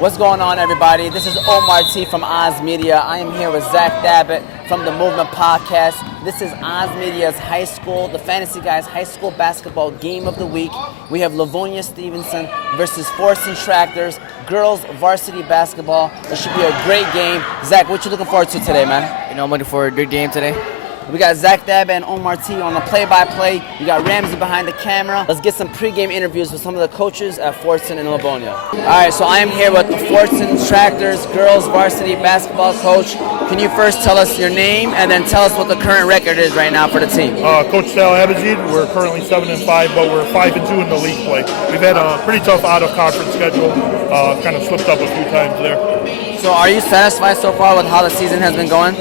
What's going on, everybody? This is Omar T from Oz Media. I am here with Zach Dabbitt from the Movement Podcast. This is Oz Media's high school, the Fantasy Guys high school basketball game of the week. We have Livonia Stevenson versus Fordson Tractors, girls varsity basketball. It should be a great game. Zach, what you looking forward to today, man? You know, I'm looking for a good game today. We got Zach Dabbitt and Omar T on the play-by-play. We got Ramsey behind the camera. Let's get some pregame interviews with some of the coaches at Fordson and Livonia. All right, so I am here with the Fordson Tractors girls varsity basketball coach. Can you first tell us your name and then tell us what the current record is right now for the team? Coach Sal Abazid. We're currently 7-5, but we're 5-2 in the league play. We've had a pretty tough out-of-conference schedule. Kind of slipped up a few times there. So are you satisfied so far with how the season has been going?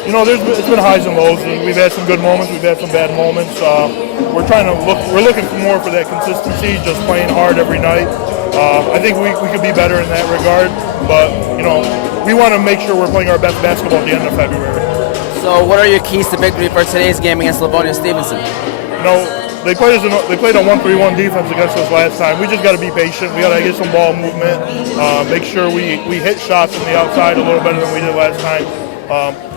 You know, it's been highs and lows. We've had some good moments. We've had some bad moments. We're looking for more for that consistency, just playing hard every night. I think we could be better in that regard, but you know, we want to make sure we're playing our best basketball at the end of February. So, what are your keys to victory for today's game against Livonia Stevenson? You know, they played a 1-3-1 defense against us last time. We just got to be patient. We got to get some ball movement. Make sure we hit shots from the outside a little better than we did last time.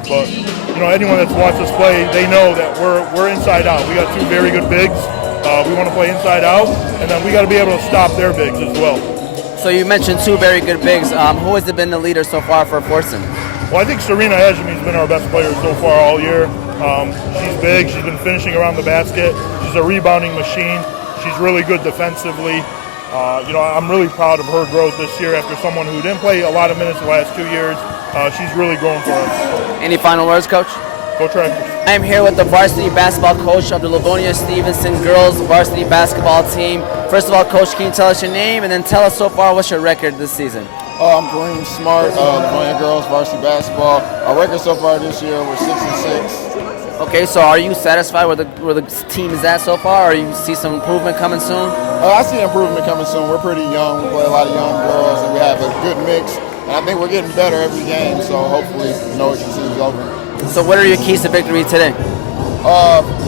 But you know, anyone that's watched us play, they know that we're inside out. We got two very good bigs. We want to play inside out, and then we got to be able to stop their bigs as well. So you mentioned two very good bigs. Who has been the leader so far for Fordson? Well, I think Serena Hajimi's been our best player so far all year. She's big. She's been finishing around the basket. She's a rebounding machine. She's really good defensively. You know, I'm really proud of her growth this year after someone who didn't play a lot of minutes the last 2 years. She's really growing for us. Any final words, Coach? Go Tractors. I am here with the varsity basketball coach of the Livonia Stevenson girls varsity basketball team. First of all, Coach, can you tell us your name and then tell us so far what's your record this season? I'm Kareem Smart, Livonia girls varsity basketball. Our record so far this year, we're 6-6. Okay, so are you satisfied with where the team is at so far, or you see some improvement coming soon? I see improvement coming soon. We're pretty young. We play a lot of young girls, and we have a good mix. And I think we're getting better every game, so hopefully, you know, it continues over. So what are your keys to victory today?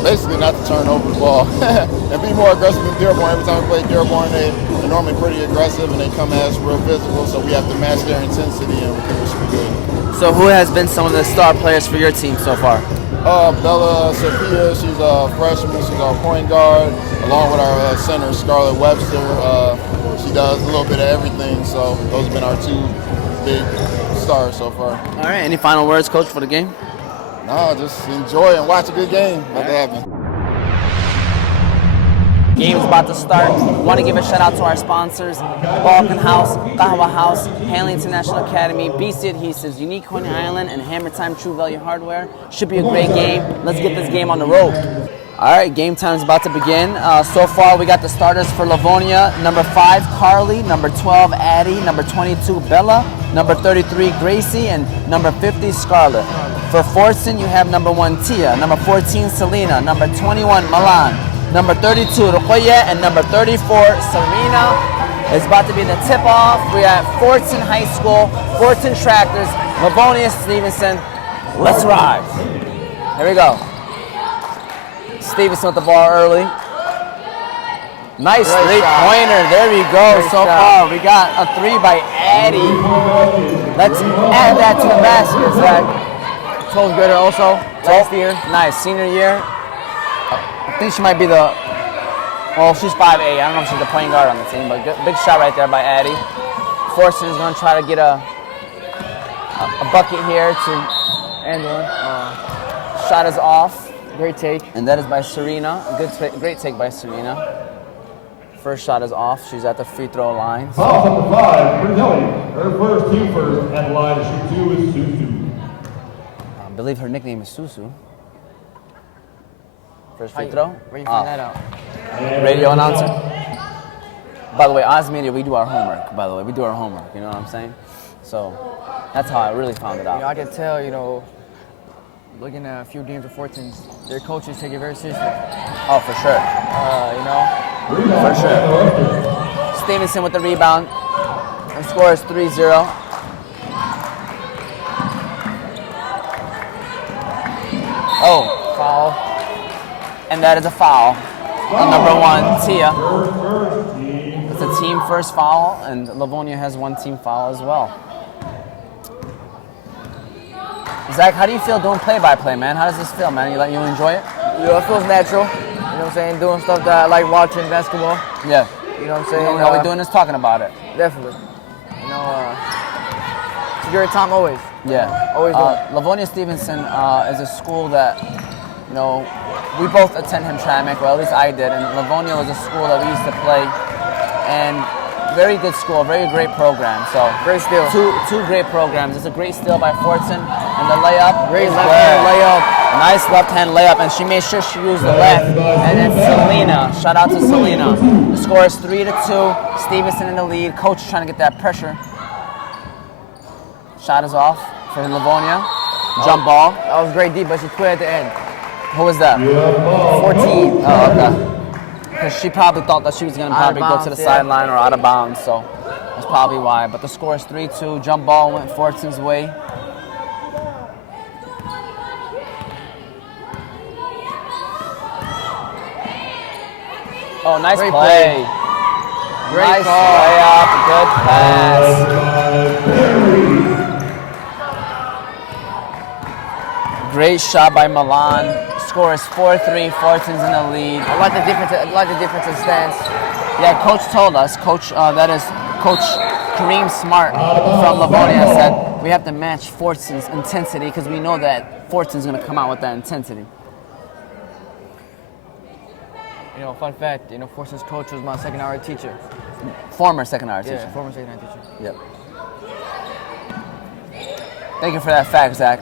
Basically not to turn over the ball and be more aggressive than Dearborn. Every time we play Dearborn, they're normally pretty aggressive and they come at us real physical, so we have to match their intensity, and we think we should be good. So who has been some of the star players for your team so far? Bella Sophia, she's a freshman. She's our point guard, along with our center, Scarlett Webster. She does a little bit of everything, so those have been our two big stars so far. All right, any final words, Coach, for the game? No, just enjoy and watch a good game. Let that happen. Game's about to start. Want to give a shout out to our sponsors: Balkan House, Kahwa House, Hanley International Academy, BC Adhesives, Unique Coney Island, and Hammer Time True Value Hardware. Should be a great game. Let's get this game on the road. All right, game time is about to begin. So far, we got the starters for Livonia: number 5, Carly; number 12, Addie; number 22, Bella; number 33, Gracie; and number 50, Scarlett. For Fordson, you have number 1, Tia; number 14, Selena; number 21, Milan; number 32, Rokoye; and number 34, Serena. It's about to be the tip-off. We're at Fordson High School, Fordson Tractors, Livonia Stevenson. Let's ride. Here we go. Stevenson with the ball early. Nice three-pointer. There we go. So far, we got a 3 by Addie. Let's add that to the basket, Zach. 12th grader also, last year. Nice, senior year. I think she might be she's 5'8". I don't know if she's the point guard on the team, but good, big shot right there by Addie. Fordson is going to try to get a bucket here to end one. Shot is off. Great take. And that is by Serena. Great take by Serena. First shot is off. She's at the free throw line. Foul number 5, Brunelli. Her first, team first, at the line to shoot 2 is Susu. I believe her nickname is Susu. First free throw. Where you find that out? Radio announcer. By the way, Oz Media, we do our homework. By the way, we do our homework. You know what I'm saying? So that's how I really found it out. You know, I can tell. You know, looking at a few games of Fordson's, their coaches take it very seriously. Oh, for sure. You know, for sure. Stevenson with the rebound. The score is 3-0. Oh, foul. And that is a foul on number 1, Tia. It's a team first foul, and Livonia has one team foul as well. Zach, how do you feel doing play-by-play, man? How does this feel, man? You enjoy it? Yeah, it feels natural. You know what I'm saying? Doing stuff that I like watching basketball. Yeah. You know what I'm saying? How we doing this, talking about it. Definitely. You know, it's a great time always. Yeah. Always doing. Livonia Stevenson is a school that, you know, we both attend Hamtramck, well, at least I did, and Livonia was a school that we used to play, and very good school, very great program. So Great steal. Two great programs. It's a great steal by Fordson, and the layup. Great is left-hand good. layup. Nice left-hand layup, and she made sure she used the left. And then Selena, shout out to Selena. The score is 3-2. Stevenson in the lead. Coach is trying to get that pressure. Shot is off for Livonia. Jump ball. That was great deep, but she quit at the end. Who was that? 14. Oh, okay. Because she probably thought that she was going to Out of probably go to the bounds, yeah. sideline or out of bounds, so that's probably why. But the score is 3-2. Jump ball went Fortson's way. Oh, nice Great play. Great Nice call. layup. Good pass. Great shot by Milan. Score is 4-3. Fortson's in the lead. I like the difference. I like the difference in stance. Yeah, Coach told us, that is Coach Kareem Smart from Livonia said, we have to match Fortson's intensity because we know that Fortson's going to come out with that intensity. You know, fun fact, you know, Fortson's coach was my second hour teacher. Former second hour teacher. Yeah, former second hour teacher. Yep. Thank you for that fact, Zach.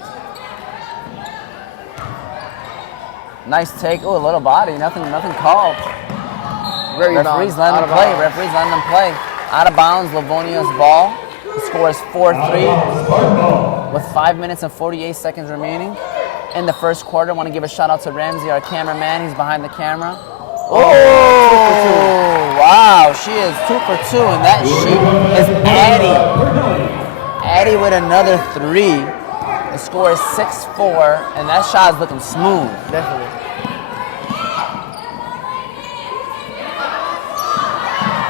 Nice take. Oh, a little body. Nothing called. Very Referees letting them play. Referees letting them play. Out of bounds, Livonia's ball. The score is 4-3 with 5 minutes and 48 seconds remaining in the first quarter. I want to give a shout out to Ramsey, our cameraman. He's behind the camera. Oh, wow. She is 2 for 2, and that she is Addie. Addie with another 3. The score is 6-4, and that shot is looking smooth. Definitely.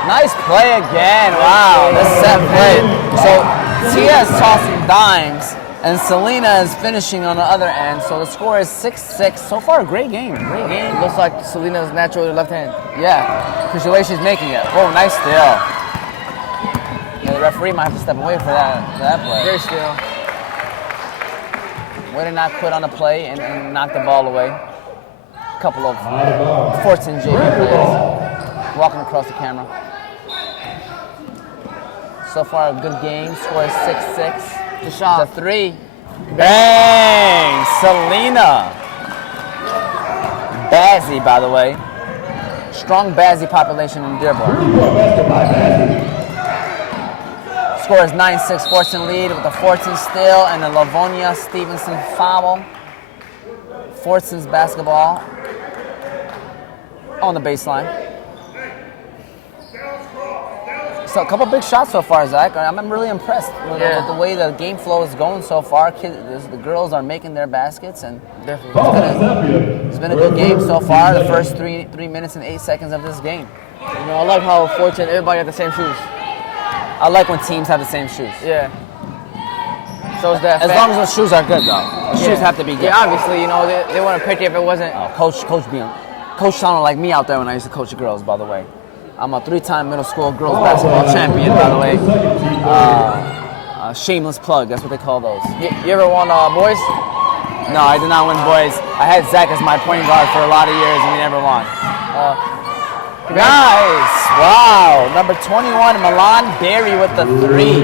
Nice play again. Wow, this set play. So Tia is tossing dimes, and Selena is finishing on the other end. So the score is 6-6. So far, a great game. Great game. It looks like Selena's natural left hand. Yeah, because the way she's making it. Oh, nice steal. Yeah, the referee might have to step away for that play. Great steal. Way to not quit on the play and knock the ball away. A couple of Fordson JV players walking across the camera. So far, a good game. Score is 6-6. The shot. The 3. Bang! Selena. Bazzi, by the way. Strong Bazzi population in Dearborn. Score is 9-6. Fordson lead with the Fordson steal and the Livonia Stevenson foul. Fordson's basketball on the baseline. So a couple big shots so far, Zach. I'm really impressed with the way the game flow is going so far. The girls are making their baskets, and it's been a good game so far. The first 3 minutes and 8 seconds of this game. You know, I like how Fordson, everybody had the same shoes. I like when teams have the same shoes. Yeah. Shows that. As long as the shoes are good, though. The shoes have to be good. Yeah, obviously, you know, they wouldn't pick it if it wasn't. Coach sounded like me out there when I used to coach the girls, by the way. I'm a 3-time middle school girls basketball champion, by the way. Shameless plug, that's what they call those. You ever won boys? No, I did not win boys. I had Zach as my point guard for a lot of years, and we never won. Nice! Wow! Number 21, Milan Berry with the 3.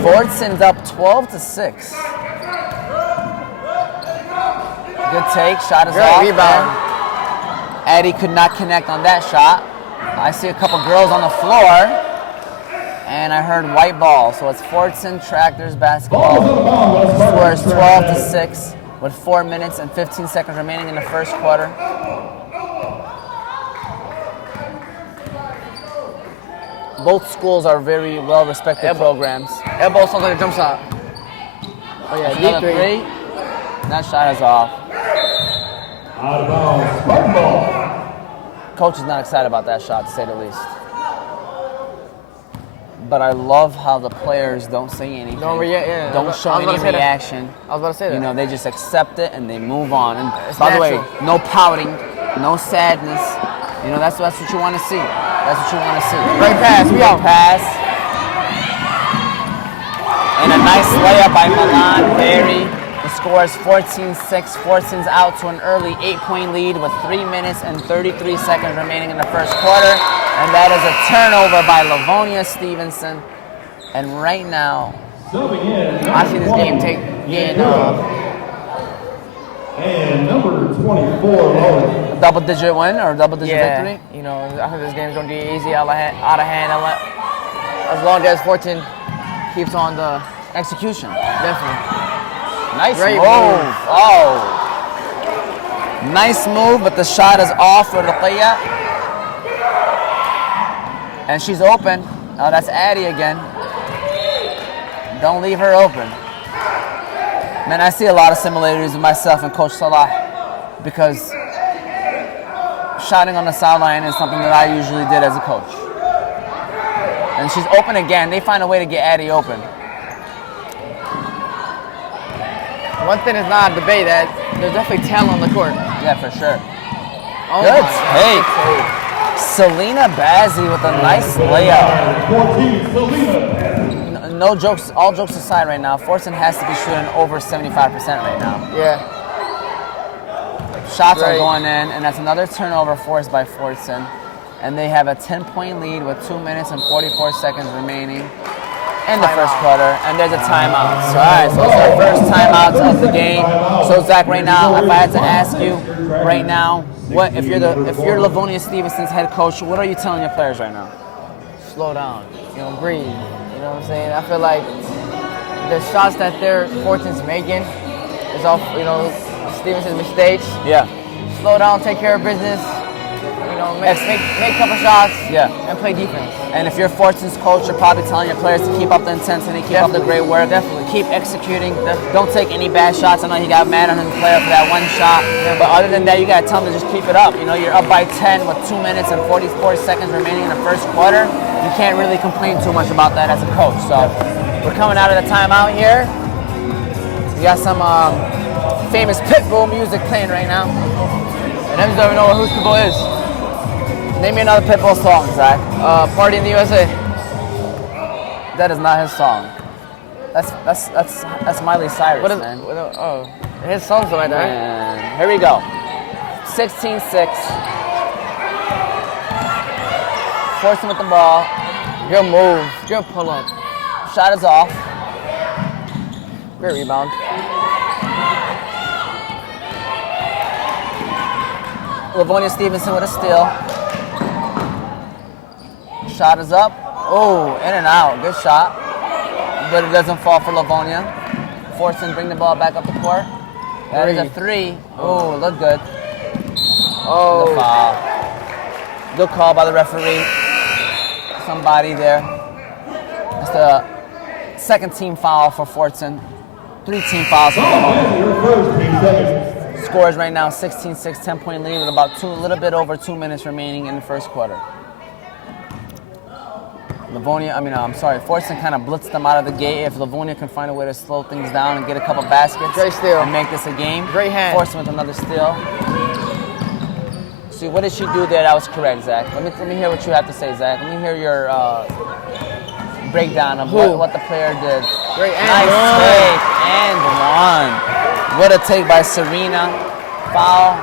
Fordson's up 12-6. Good take, shot is off. Rebound. Addie could not connect on that shot. I see a couple girls on the floor, and I heard white ball. So it's Fordson Tractors basketball. The score is 12-6 with 4 minutes and 15 seconds remaining in the first quarter. Both schools are very well-respected programs. Elbow sounds like a jump shot. Oh yeah, deep 3. That shot is off. Out of bounds. Spartan ball. Coach is not excited about that shot, to say the least. But I love how the players don't say anything. Don't show any reaction. I was about to say that. You know, they just accept it and they move on. And It's by the way, natural. no pouting, no sadness. You know, that's what you want to see. That's what you want to see. Great pass. We out. Pass. And a nice layup by Milan Berry. The score is 14-6. Fortson's out to an early 8-point lead with 3 minutes and 33 seconds remaining in the first quarter. And that is a turnover by Livonia Stevenson. And right now, I see this game getting And number 24, Logan. a double-digit win or a double-digit victory. You know, I think this game's gonna be easy, out of hand. As long as Fordson keeps on the Execution. definitely. Nice Great move. move. Oh. Nice move, but the shot is off for Ruqayya. And she's open. Oh, that's Addie again. Don't leave her open. Man, I see a lot of similarities with myself and Coach Salah because shotting on the sideline is something that I usually did as a coach. And she's open again. They find a way to get Addie open. One thing is not a debate that there's definitely talent on the court. Yeah, for sure. Oh Good my take. God. Selena Bazzi with a nice layup. 14, Selena. No jokes, all jokes aside right now, Fordson has to be shooting over 75% right now. Yeah. Shots are Right. going in, and that's another turnover forced by Fordson. And they have a 10-point lead with 2 minutes and 44 seconds remaining in the first quarter, and there's a timeout. So, all right, so it's our first timeout of the game. So, Zach, right now, if I had to ask you right now, what if you're Livonia Stevenson's head coach, what are you telling your players right now? Slow down. You know, breathe. You know what I'm saying? I feel like the shots that Fortson's making is off, you know, Stevenson's mistakes. Yeah. Slow down, take care of business. You know, make a couple shots. Yeah. And play defense. And if you're Fortson's coach, you're probably telling your players to keep up the intensity, keep up the great work, keep executing. Don't take any bad shots. I know he got mad on his player for that one shot, but other than that, you got to tell him to just keep it up. You know, you're up by 10 with 2 minutes and 44 seconds remaining in the first quarter. You can't really complain too much about that as a coach. So we're coming out of the timeout here. We got some famous Pitbull music playing right now. And I just don't even know who Pitbull is. Name me another Pitbull song, Zach. Party in the USA. That is not his song. That's Miley Cyrus, What is man. Oh, his song's like that. And here we go. 16-6. Fordson with the ball. Good move. Good pull up. Shot is off. Great rebound. Livonia Stevenson with a steal. Shot is up. Oh, in and out. Good shot. But it doesn't fall for Livonia. Fordson bring the ball back up the court. That is a three. Oh, look good. Oh. The foul. Good call by the referee. Somebody there. It's the second team foul for Fordson. 3 team fouls for Livonia. Your first 3 seconds. Scores right now 16-6, 10-point lead with about a little bit over 2 minutes remaining in the first quarter. Fordson kind of blitzed them out of the gate. If Livonia can find a way to slow things down and get a couple baskets Great steal. and make this a game. Great hand. Fordson with another steal. See, what did she do there that was correct, Zach? Let me hear what you have to say, Zach. Let me hear your breakdown of what the player did. Great and Nice one. take and one. What a take by Serena. Foul.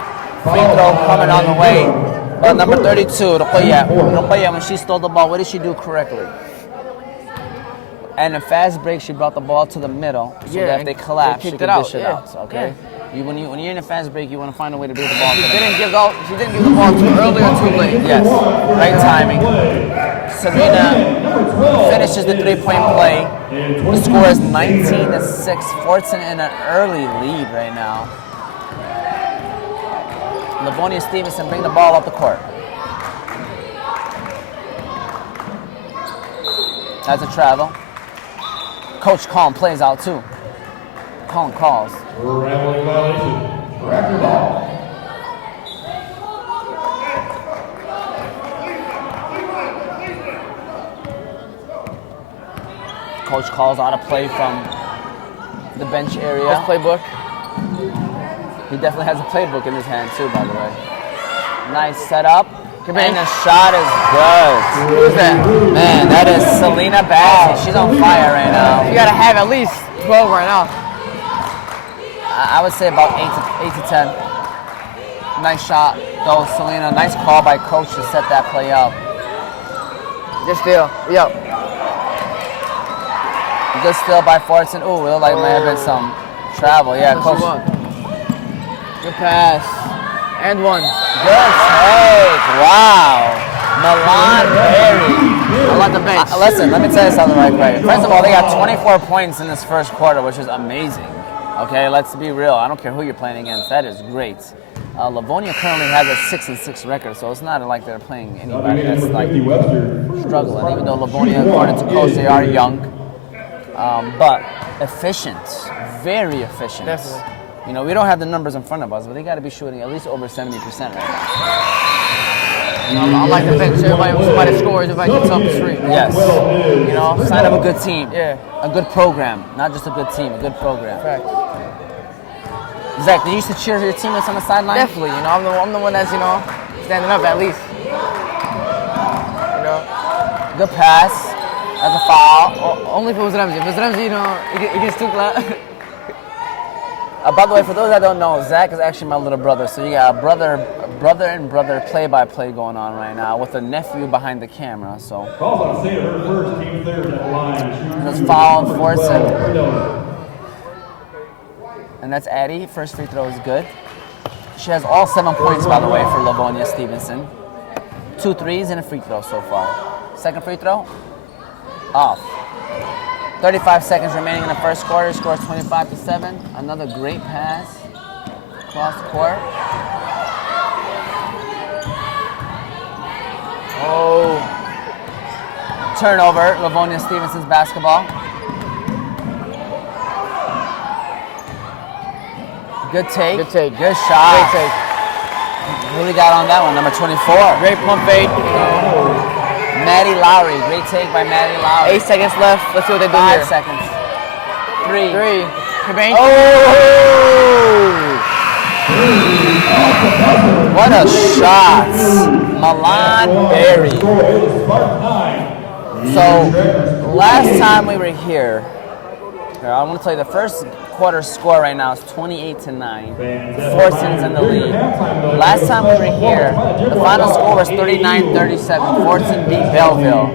Free throw coming on the way. Number 32, Ruqayya. Ruqayya, when she stole the ball, what did she do correctly? And in fast break, she brought the ball to the middle so that if they collapse, she kicked could it out, dish it yeah. out. So, okay. When you're in a fast break, you want to find a way to bring the ball to She the didn't middle. give the ball too early or too late. Yes, right timing. Serena finishes the three-point play. The score is 19-6. Fordson in an early lead right now. Livonia Stevenson bring the ball up the court. That's a travel. Coach Calm plays out too. Calm calls. Rambling violation. Record ball. coach calls out a play from the bench area. His playbook. He definitely has a playbook in his hand too, by the way. Nice setup. And the shot is good. Who's that? Man, that is Selena Bazzi. She's on fire right now. You gotta have at least 12 right now. I would say about 8 to 10. Nice shot, though, Selena. Nice call by coach to set that play up. Good steal. Yep. Good steal by Fordson. Ooh, it looked like it might have been some travel. Yeah, coach. Good pass. And one. Good take. Wow. Milan Berry. I like the bench. Listen, let me tell you something right quick. First of all, they got 24 points in this first quarter, which is amazing. Okay, let's be real. I don't care who you're playing against. That is great. Livonia currently has a 6-6 record, so it's not like they're playing anybody that's like struggling. Even though Livonia, according to coach, they are young, but efficient, very efficient. Definitely. You know, we don't have the numbers in front of us, but they got to be shooting at least over 70% right now. I like the bench. Somebody scores, everybody gets up the street. Yes. You know, sign of a good team. Yeah. A good program, not just a good team, a good program. Right. Zach, did you used to cheer for your teammates on the sideline? Definitely. You know, I'm the one that's, you know, standing up at least. You know. Good pass. That's a foul. Only if it was Ramsey. If it was Ramsey, you know, it gets too loud. By the way, for those that don't know, Zach is actually my little brother. So you got a brother and brother play-by-play going on right now with a nephew behind the camera. So Calls on state of her first team third at the line. just foul and Fordson. And that's Addie. First free throw is good. She has all 7 points, by the way, for Livonia Stevenson. 2 threes and a free throw so far. Second free throw, off. 35 seconds remaining in the first quarter. Scores 25-7. Another great pass across court. Oh. Turnover, Livonia Stevenson's basketball. Good take. Good take. Good shot. Great take. Who we got on that one? Number 24. Great pump fake. You know. Maddie Lowry. Great take by Maddie Lowry. 8 seconds left. Let's see what they do 5 here. seconds. 3. 3. Kabang. Oh! What a shot. Milan Berry. So, last time we were here, I want to tell you the first quarter score right now is 28-9. Fortson's in the lead. Last time we were here, the final score was 39-37. Fortson beat Belleville.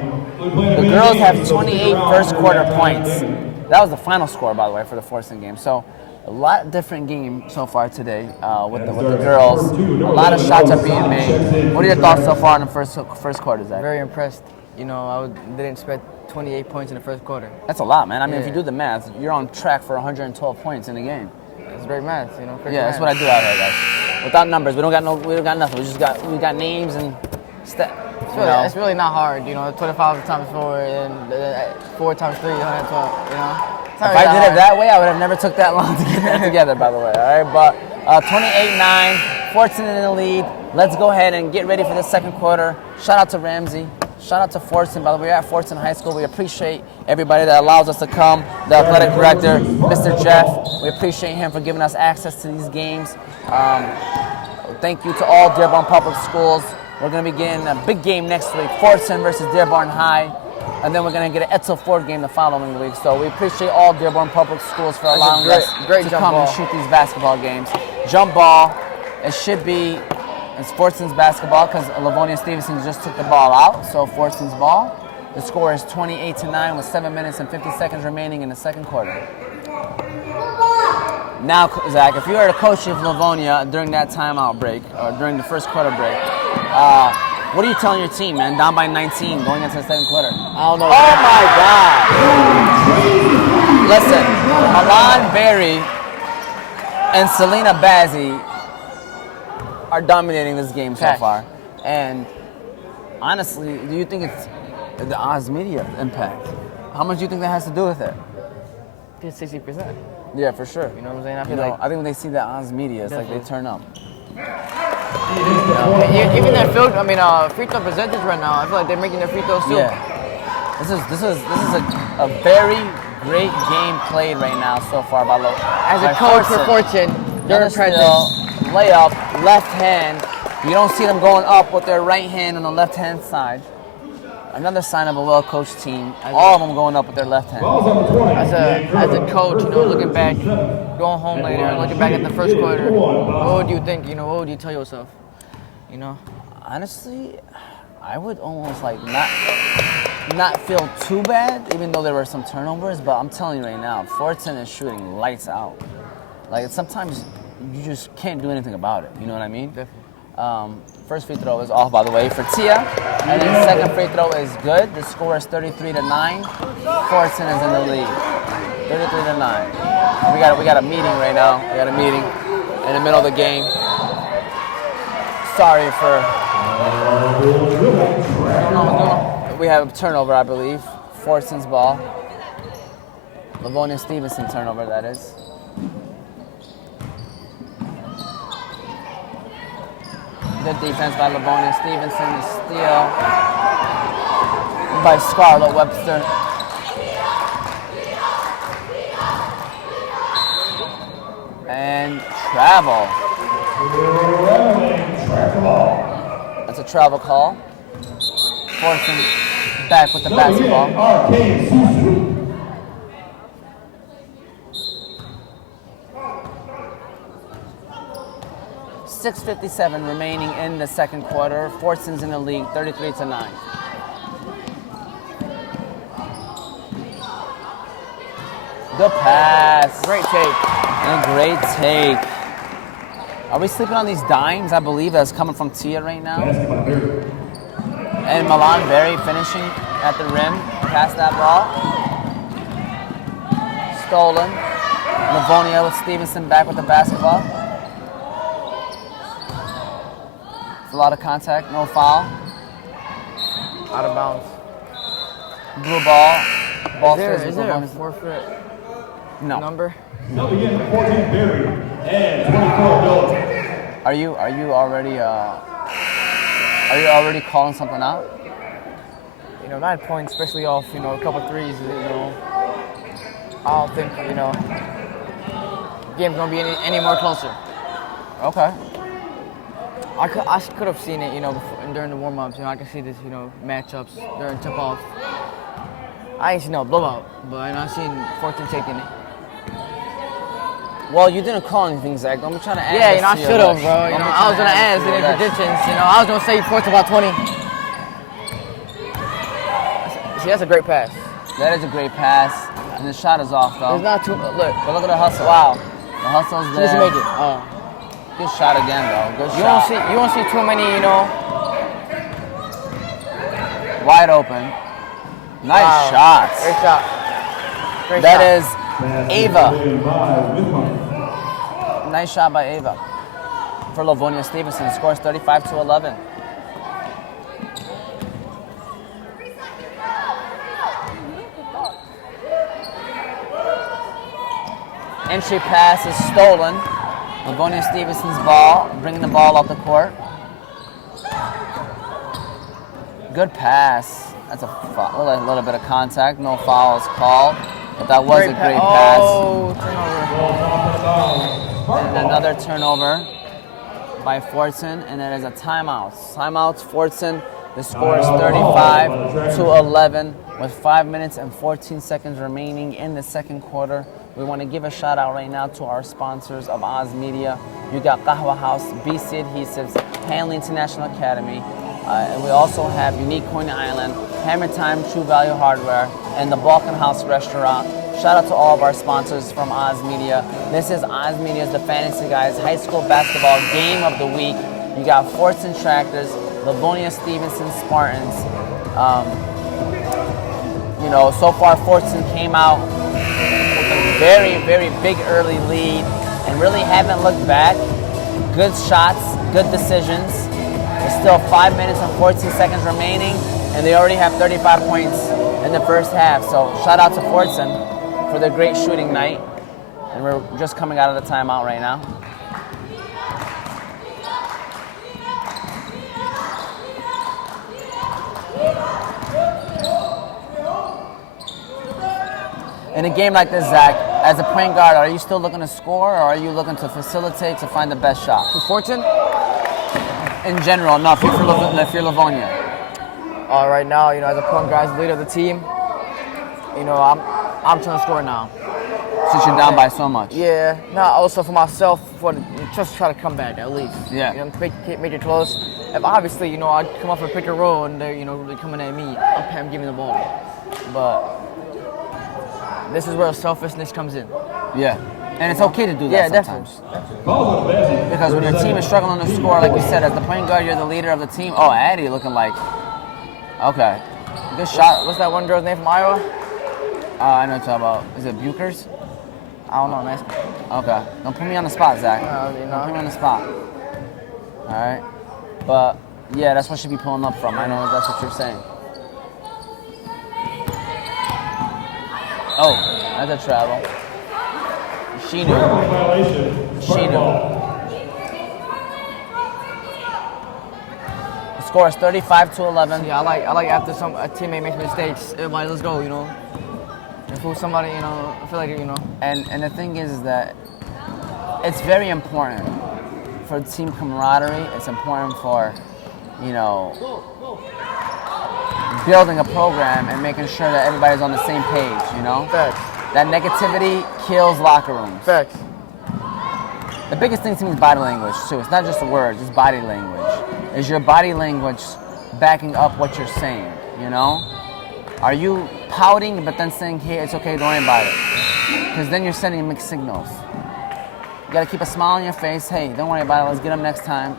The girls have 28 first quarter points. That was the final score, by the way, for the Fordson game. So a lot different game so far today with the girls. A lot of shots are being made. What are your thoughts so far in the first quarter, Zach? Very impressed. You know, I didn't expect 28 points in the first quarter. That's a lot, man. I mean, if Yeah. you do the math, you're on track for 112 points in the game. It's great math, you know. Yeah, that's what I do out here, guys. Without numbers, we don't got nothing. We got names and stats. It's really not hard, you know. 25 times 4 and 4 times 3, 112. You know. If I did it that way, I would have never took that long to get that together, by the way. All right, but 28-9, Fordson in the lead. Let's go ahead and get ready for the second quarter. Shout out to Ramsey. Shout out to Fordson. By the way, we're at Fordson High School. We appreciate everybody that allows us to come. The athletic director, Mr. Jeff. We appreciate him for giving us access to these games. Thank you to all Dearborn Public Schools. We're going to be getting a big game next week, Fordson versus Dearborn High. And then we're going to get an Etzel Ford game the following week. So we appreciate all Dearborn Public Schools for allowing us to come and shoot these basketball games. Jump ball, it should be, it's Fortson's basketball because Livonia Stevenson just took the ball out. So Fortson's ball. The score is 28-9 with 7 minutes and 50 seconds remaining in the second quarter. Now, Zach, if you were the coach of Livonia during that timeout break, or during the first quarter break, what are you telling your team, man? Down by 19 going into the second quarter. I don't know. Oh my God! Listen, Milan Berry and Selena Bazzi are dominating this game so far. And honestly, do you think it's the Oz Media impact? How much do you think that has to do with it? It's 60%. Yeah, for sure. You know what I'm saying? I feel I like think when they see the Oz Media, it's like they turn up. even their free throw percentage right now, I feel like they're making their free throws too. Yeah. This is a very great game played right now so far by As a coach for Fordson, during practice, layup, left hand. You don't see them going up with their right hand on the left hand side. Another sign of a well-coached team. All of them going up with their left hand. as a coach, looking back, going home later, and looking back at the first quarter, what would you think? What would you tell yourself? Honestly, I would almost like not feel too bad, even though there were some turnovers. But I'm telling you right now, Fordson is shooting lights out. Like sometimes you just can't do anything about it. You know what I mean? Definitely. First free throw is off, by the way, for Tia, and then second free throw is good. The score is 33-9. Fordson is in the lead, 33-9. And we got a meeting right now. We got a meeting in the middle of the game. Sorry for. We have a turnover, I believe. Fordson's ball. Livonia Stevenson turnover, that is. Good defense by Livonia Stevenson. The steal by Scarlett Webster. And travel. That's a travel call. Fordson back with the basketball. 6:57 remaining in the second quarter. Fordson's in the lead, 33-9. Good pass. Great take. And a great take. Are we sleeping on these dimes? I believe that's coming from Tia right now. And Milan Berry finishing at the rim. Pass that ball. Stolen. Livonia with Stevenson back with the basketball. It's a lot of contact, no foul. Out of bounds. Blue ball. Ball Is there a forfeit number? Now begin 14 Berry and 24 Miller. Are you already calling something out? That point, especially off, a couple threes, I don't think, the game's gonna be any more closer. Okay. I could have seen it, before, during the warm-ups. I could see this, matchups during tip-off. I ain't seen no blowout, but I seen Fordson taking it. Well, you didn't call anything, Zach. I'm trying to ask. Yeah, I should have, bro. I was gonna ask any predictions. I was gonna say Fordson about 20. See, that's a great pass. That is a great pass, and the shot is off though. It's not too. Look, But look at the hustle. wow. The hustle's Just there. make it. Good shot again, though. Good You shot. won't see too many, Wide open. Nice Wow. shots. Great shot. Great That shot. is Ava. Nice shot by Ava. For Livonia Stevenson, scores 35-11. Entry pass is stolen. Livonia Stevenson's ball, bringing the ball up the court. Good pass. That's a little bit of contact. No foul is called, but that was a great pass. Oh, turnover. And another turnover by Fordson, and that is a timeout. Timeouts, Fordson. The score is 35-11 with 5 minutes and 14 seconds remaining in the second quarter. We want to give a shout out right now to our sponsors of Oz Media. You got Qahwa House, BC Adhesives, Hanley International Academy, and we also have Unique Coney Island, Hammer Time, True Value Hardware, and the Balkan House Restaurant. Shout out to all of our sponsors from Oz Media. This is Oz Media's The Fantasy Guyz High School Basketball Game of the Week. You got Fordson Tractors, Livonia Stevenson Spartans. So far Fordson came out with a very, very big early lead and really haven't looked back. Good shots, good decisions. There's still 5 minutes and 14 seconds remaining, and they already have 35 points in the first half. So shout out to Fordson for their great shooting night. And we're just coming out of the timeout right now. In a game like this, Zach, as a point guard, are you still looking to score, or are you looking to facilitate to find the best shot? For Fordson? In general, no. If you're Livonia. Right now, you know, as a point guard, as the leader of the team, you know, I'm trying to score now. Since you're down by so much. Yeah. Now also for myself, just try to come back at least. Yeah. You know, make it close. If obviously, you know, I come off a pick and roll and they're, you know, really coming at me, I'm giving the ball. But this is where selfishness comes in. Yeah. And it's okay to do that sometimes. Definitely. Because when your team is struggling to score, like you said, as the point guard, you're the leader of the team. Oh, Addie looking like, okay. Good shot. What's that one girl's name from Iowa? I know what you're talking about. Is it Bukers? I don't know, man. Okay. Don't put me on the spot, Zach. You know. Don't put me on the spot. All right. But, yeah, that's what she'd be pulling up from. I know that's what you're saying. Oh, that's a travel. She knew. She knew. The score is 35-11. Yeah, I like after a teammate makes mistakes, everybody let's go, you know. If it was somebody, you know, I feel like, you know. And the thing is that it's very important for team camaraderie. It's important for, you know, building a program and making sure that everybody's on the same page, you know? Facts. That negativity kills locker rooms. Facts. The biggest thing to me is body language, too. It's not just the words, it's body language. Is your body language backing up what you're saying, you know? Are you pouting but then saying, hey, it's okay, don't worry about it? Because then you're sending mixed signals. You gotta keep a smile on your face. Hey, don't worry about it, let's get them next time.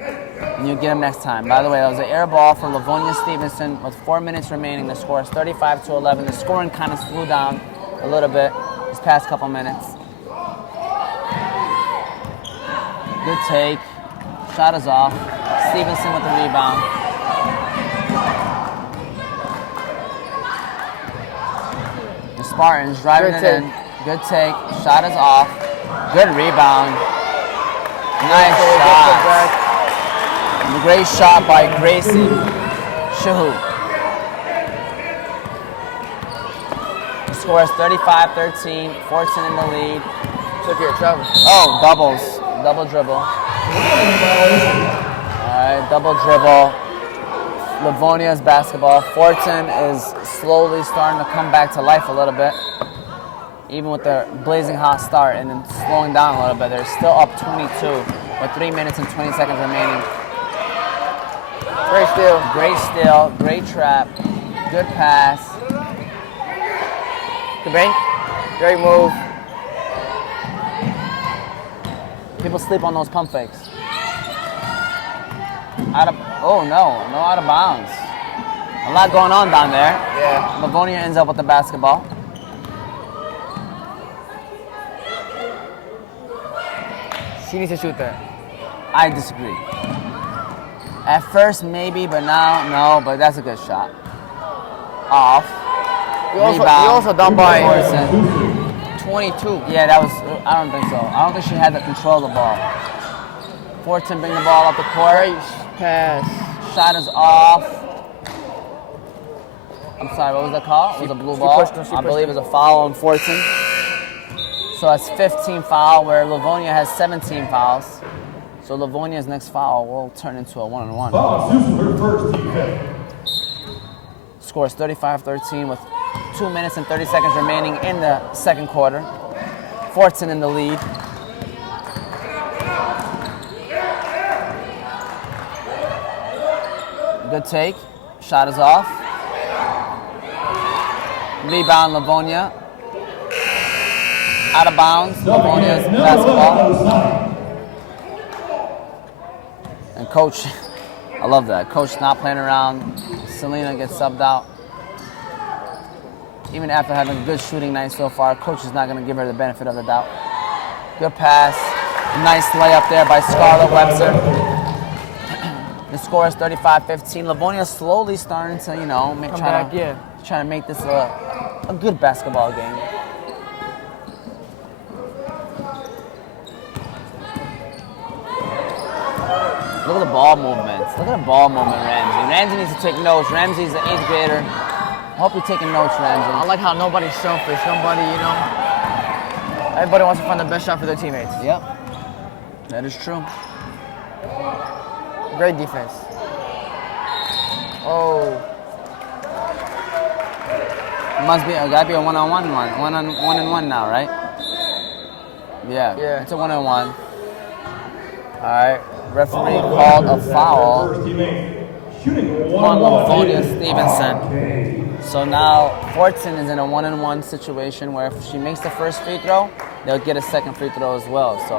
And you get them next time. By the way, that was an air ball for Livonia Stevenson with 4 minutes remaining. The score is 35-11. The scoring kind of slowed down a little bit this past couple minutes. Good take. Shot is off. Stevenson with the rebound. The Spartans driving it in. Good take. Shot is off. Good rebound. Nice shot. Great shot by Gracie Shahu. The score is 35-13. Fordson in the lead. Took your travel. Oh, doubles. Double dribble. All right, double dribble. Livonia's basketball. Fordson is slowly starting to come back to life a little bit. Even with their blazing hot start and then slowing down a little bit. They're still up 22 with 3 minutes and 20 seconds remaining. Great steal. Great steal. Great trap. Good pass. Good bank. Great move. People sleep on those pump fakes. Out of bounds. A lot going on down there. Yeah. Livonia ends up with the basketball. She needs to shoot that. I disagree. At first, maybe, but now, no. But that's a good shot. Off. We also down by 22. Yeah, that was. I don't think so. I don't think she had to control the ball. Fordson bring the ball up the court. Great pass. Shot is off. I'm sorry. What was the call? It was a blue ball. I believe it was a foul on Fordson. So that's 15 foul, where Livonia has 17 fouls. So Livonia's next foul will turn into a 1-on-1. Her first team hit. Score is 35-13 with 2 minutes and 30 seconds remaining in the second quarter. Fordson in the lead. Good take. Shot is off. Rebound, Livonia. Out of bounds, Livonia's basketball. And coach, I love that. Coach not playing around. Selena gets subbed out. Even after having a good shooting night so far, coach is not going to give her the benefit of the doubt. Good pass. Nice layup there by Scarlett Webster. The score is 35-15. Livonia slowly starting to, you know, trying to make this a good basketball game. Look at the ball movements. Look at the ball movement, Ramsey. Ramsey needs to take notes. Ramsey's an 8th grader. Hope you're taking notes, Ramsey. I like how nobody's selfish. Nobody, everybody wants to find the best shot for their teammates. Yep. That is true. Great defense. Oh. Must be, gotta be a one-on-one one. One-on-one now, right? Yeah. Yeah. It's a one-on-one. All right. Referee called a foul First teammate shooting on Livonia 1-1. Stevenson. Okay. So now Fordson is in a one-on-one situation where if she makes the first free throw, they'll get a second free throw as well. So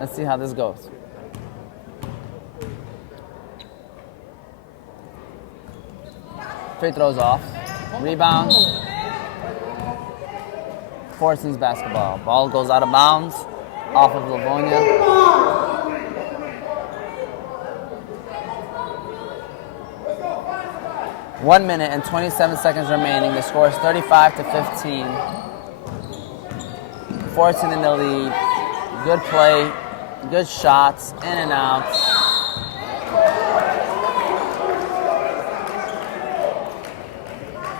let's see how this goes. Free throws off. Rebound. Fordson's basketball. Ball goes out of bounds off of Livonia. 1 minute and 27 seconds remaining. The score is 35-15. Fordson in the lead. Good play, good shots, in and out.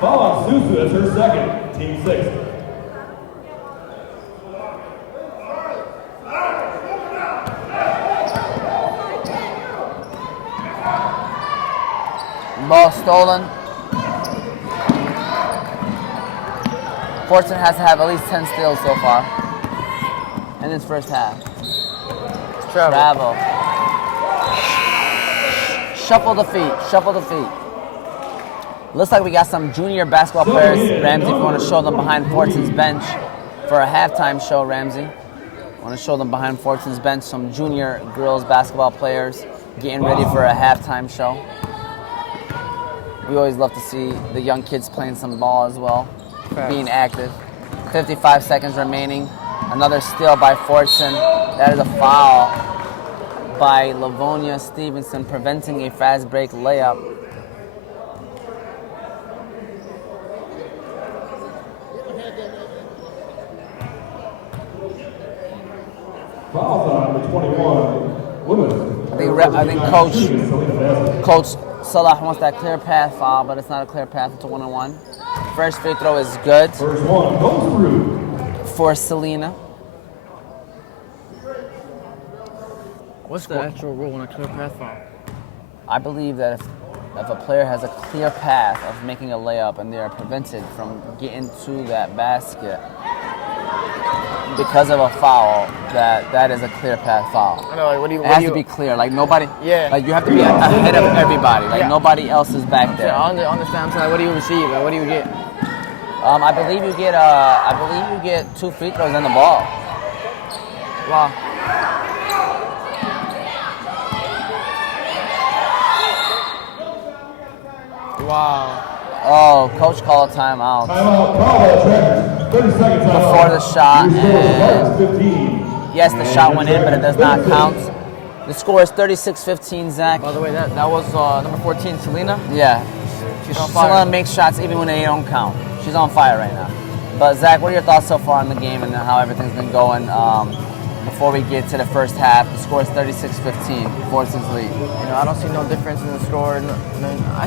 Foul on Susu, that's her second. Team 6. Ball stolen. Fordson has to have at least 10 steals so far in this first half. Travel. Shuffle the feet, shuffle the feet. Looks like we got some junior basketball players, Ramsey, if you want to show them behind Fordson's bench for a halftime show, Ramsey. I want to show them behind Fordson's bench some junior girls basketball players getting ready for a halftime show. We always love to see the young kids playing some ball as well, being active. 55 seconds remaining. Another steal by Fordson. That is a foul by Livonia Stevenson, preventing a fast break layup. Fouls on number 21, women. I think Coach Salah wants that clear path foul, but it's not a clear path. It's a one-on-one. First free throw is good First one goes through. for Selena. What's the actual rule on a clear path foul? I believe that if a player has a clear path of making a layup and they are prevented from getting to that basket because of a foul, that is a clear path foul. I know, like, what do you? It has to be clear. Like nobody. Yeah. Like you have to be ahead of everybody. Like Yeah. nobody else is back there. I understand. So, like, what do you receive? Like, what do you get? I believe you get 2 free throws on the ball. Wow. Wow. Oh, coach called a timeout Timeout, foul by Trackers. 30 seconds on before the shot. Spartans And 15. yes, the shot went in, but it does not count. The score is 36-15, Zach. By the way, that was number 14, Selena. Yeah. She's on fire. Selena makes shots even when they don't count. She's on fire right now. But Zach, what are your thoughts so far on the game and how everything's been going before we get to the first half? The score is 36-15, Fordson's lead. I don't see no difference in the score. I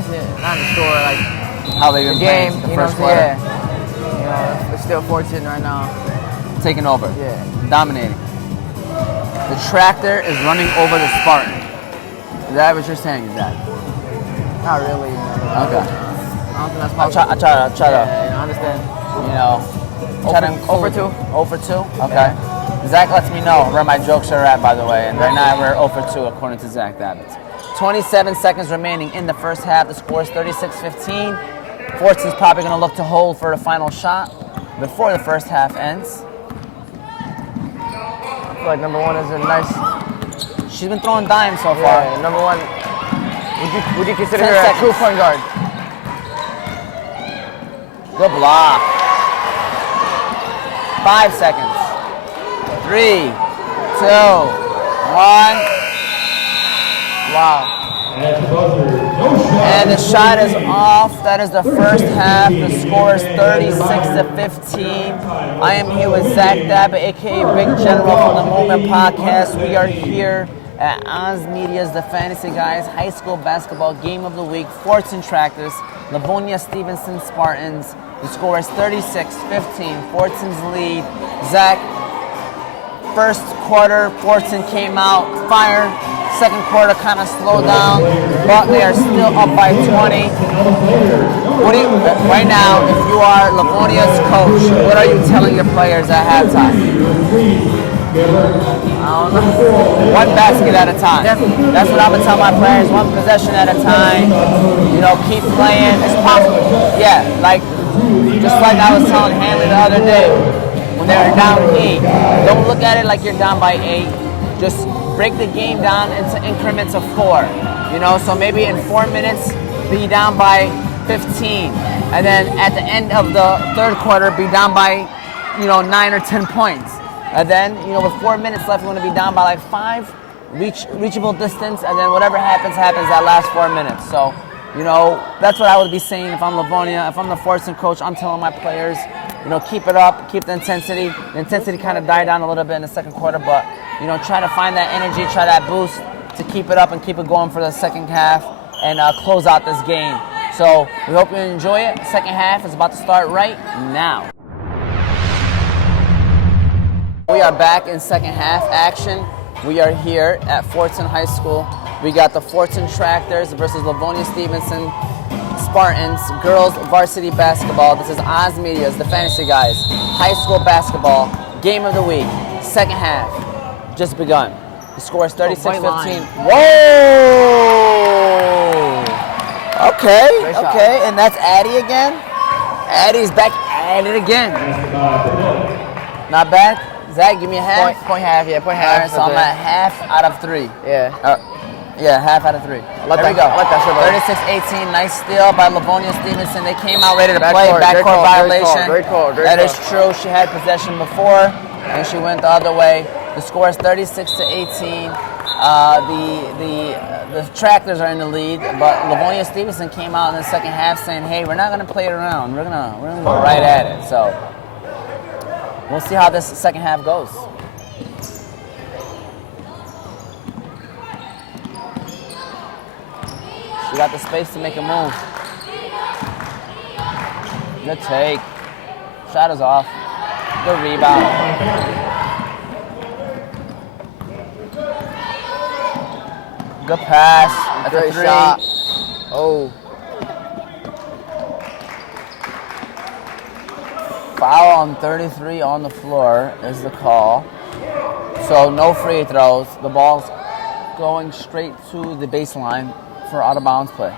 see it, not in the score, like How they've the been game. playing the You know first what I'm quarter. saying? It's still 14 right now. Taking over. Yeah. Dominating. The tractor is running over the Spartan. Is that what you're saying, Zach? Not really. Okay. I don't think that's I possible. try to, I understand. try to Over include. 2. 0 for 2? Okay. Zach lets me know where my jokes are at, by the way, and right now we're 0 for 2 according to Zach Davids. 27 seconds remaining in the first half. The score is 36-15. Fordson's probably going to look to hold for the final shot before the first half ends. I feel like number 1 is a nice. She's been throwing dimes so far. Yeah, number 1. Would you consider 10 her a seconds. true point guard? Good block. 5 seconds. 3, 2, 1. Wow. At the buzzer, no shot. And the shot is off. That is the first half. The score is 36-15. I am here with Zach Dabba, aka Big General from the Moment Podcast. We are here at Oz Media's The Fantasy Guys High School Basketball Game of the Week. Fordson Tractors, Livonia Stevenson Spartans. The score is 36-15. Fordson's lead. Zach, first quarter, Fordson came out fire. Second quarter kind of slowed down, but they are still up by 20. Right now, if you are Livonia's coach, what are you telling your players at halftime? I don't know. One basket at a time. That's what I'm gonna tell my players. One possession at a time. You know, keep playing. It's possible. Yeah, like just like I was telling Hanley the other day when they were down 8. Don't look at it like you're down by 8. Just break the game down into increments of 4. You know, so maybe in 4 minutes be down by 15, and then at the end of the third quarter be down by 9 or 10 points. And then, with 4 minutes left, you want to be down by like 5, reachable distance, and then whatever happens that last 4 minutes. So, that's what I would be saying if I'm Livonia. If I'm the Fordson coach, I'm telling my players, keep it up, keep the intensity. The intensity kind of died down a little bit in the second quarter, but, try to find that energy, try that boost to keep it up and keep it going for the second half and close out this game. So, we hope you enjoy it. Second half is about to start right now. We are back in second half action. We are here at Fordson High School. We got the Fordson Tractors versus Livonia Stevenson Spartans girls varsity basketball. This is Oz Media's The Fantasy Guys High School Basketball Game of the Week. Second half just begun. The score is 36-15. Whoa! Okay, and that's Addie again. Addie's back at it again. Not bad. Zach, give me a half. Point half, yeah, point half. All right, so I'm at half out of 3. Yeah. Half out of 3. There we go. I like that shit, buddy. 36-18, nice steal by Livonia Stevenson. They came out ready to play. Backcourt violation. Great call. That is true. She had possession before, and she went the other way. The score is 36-18. The Tractors are in the lead, but Livonia Stevenson came out in the second half saying, "Hey, we're not going to play it around. We're gonna go right at it." So we'll see how this second half goes. She got the space to make a move. Good take. Shot is off. Good rebound. Good pass. That's Great a 3. shot. Oh. Foul on 33 on the floor is the call. So no free throws. The ball's going straight to the baseline for out of bounds play.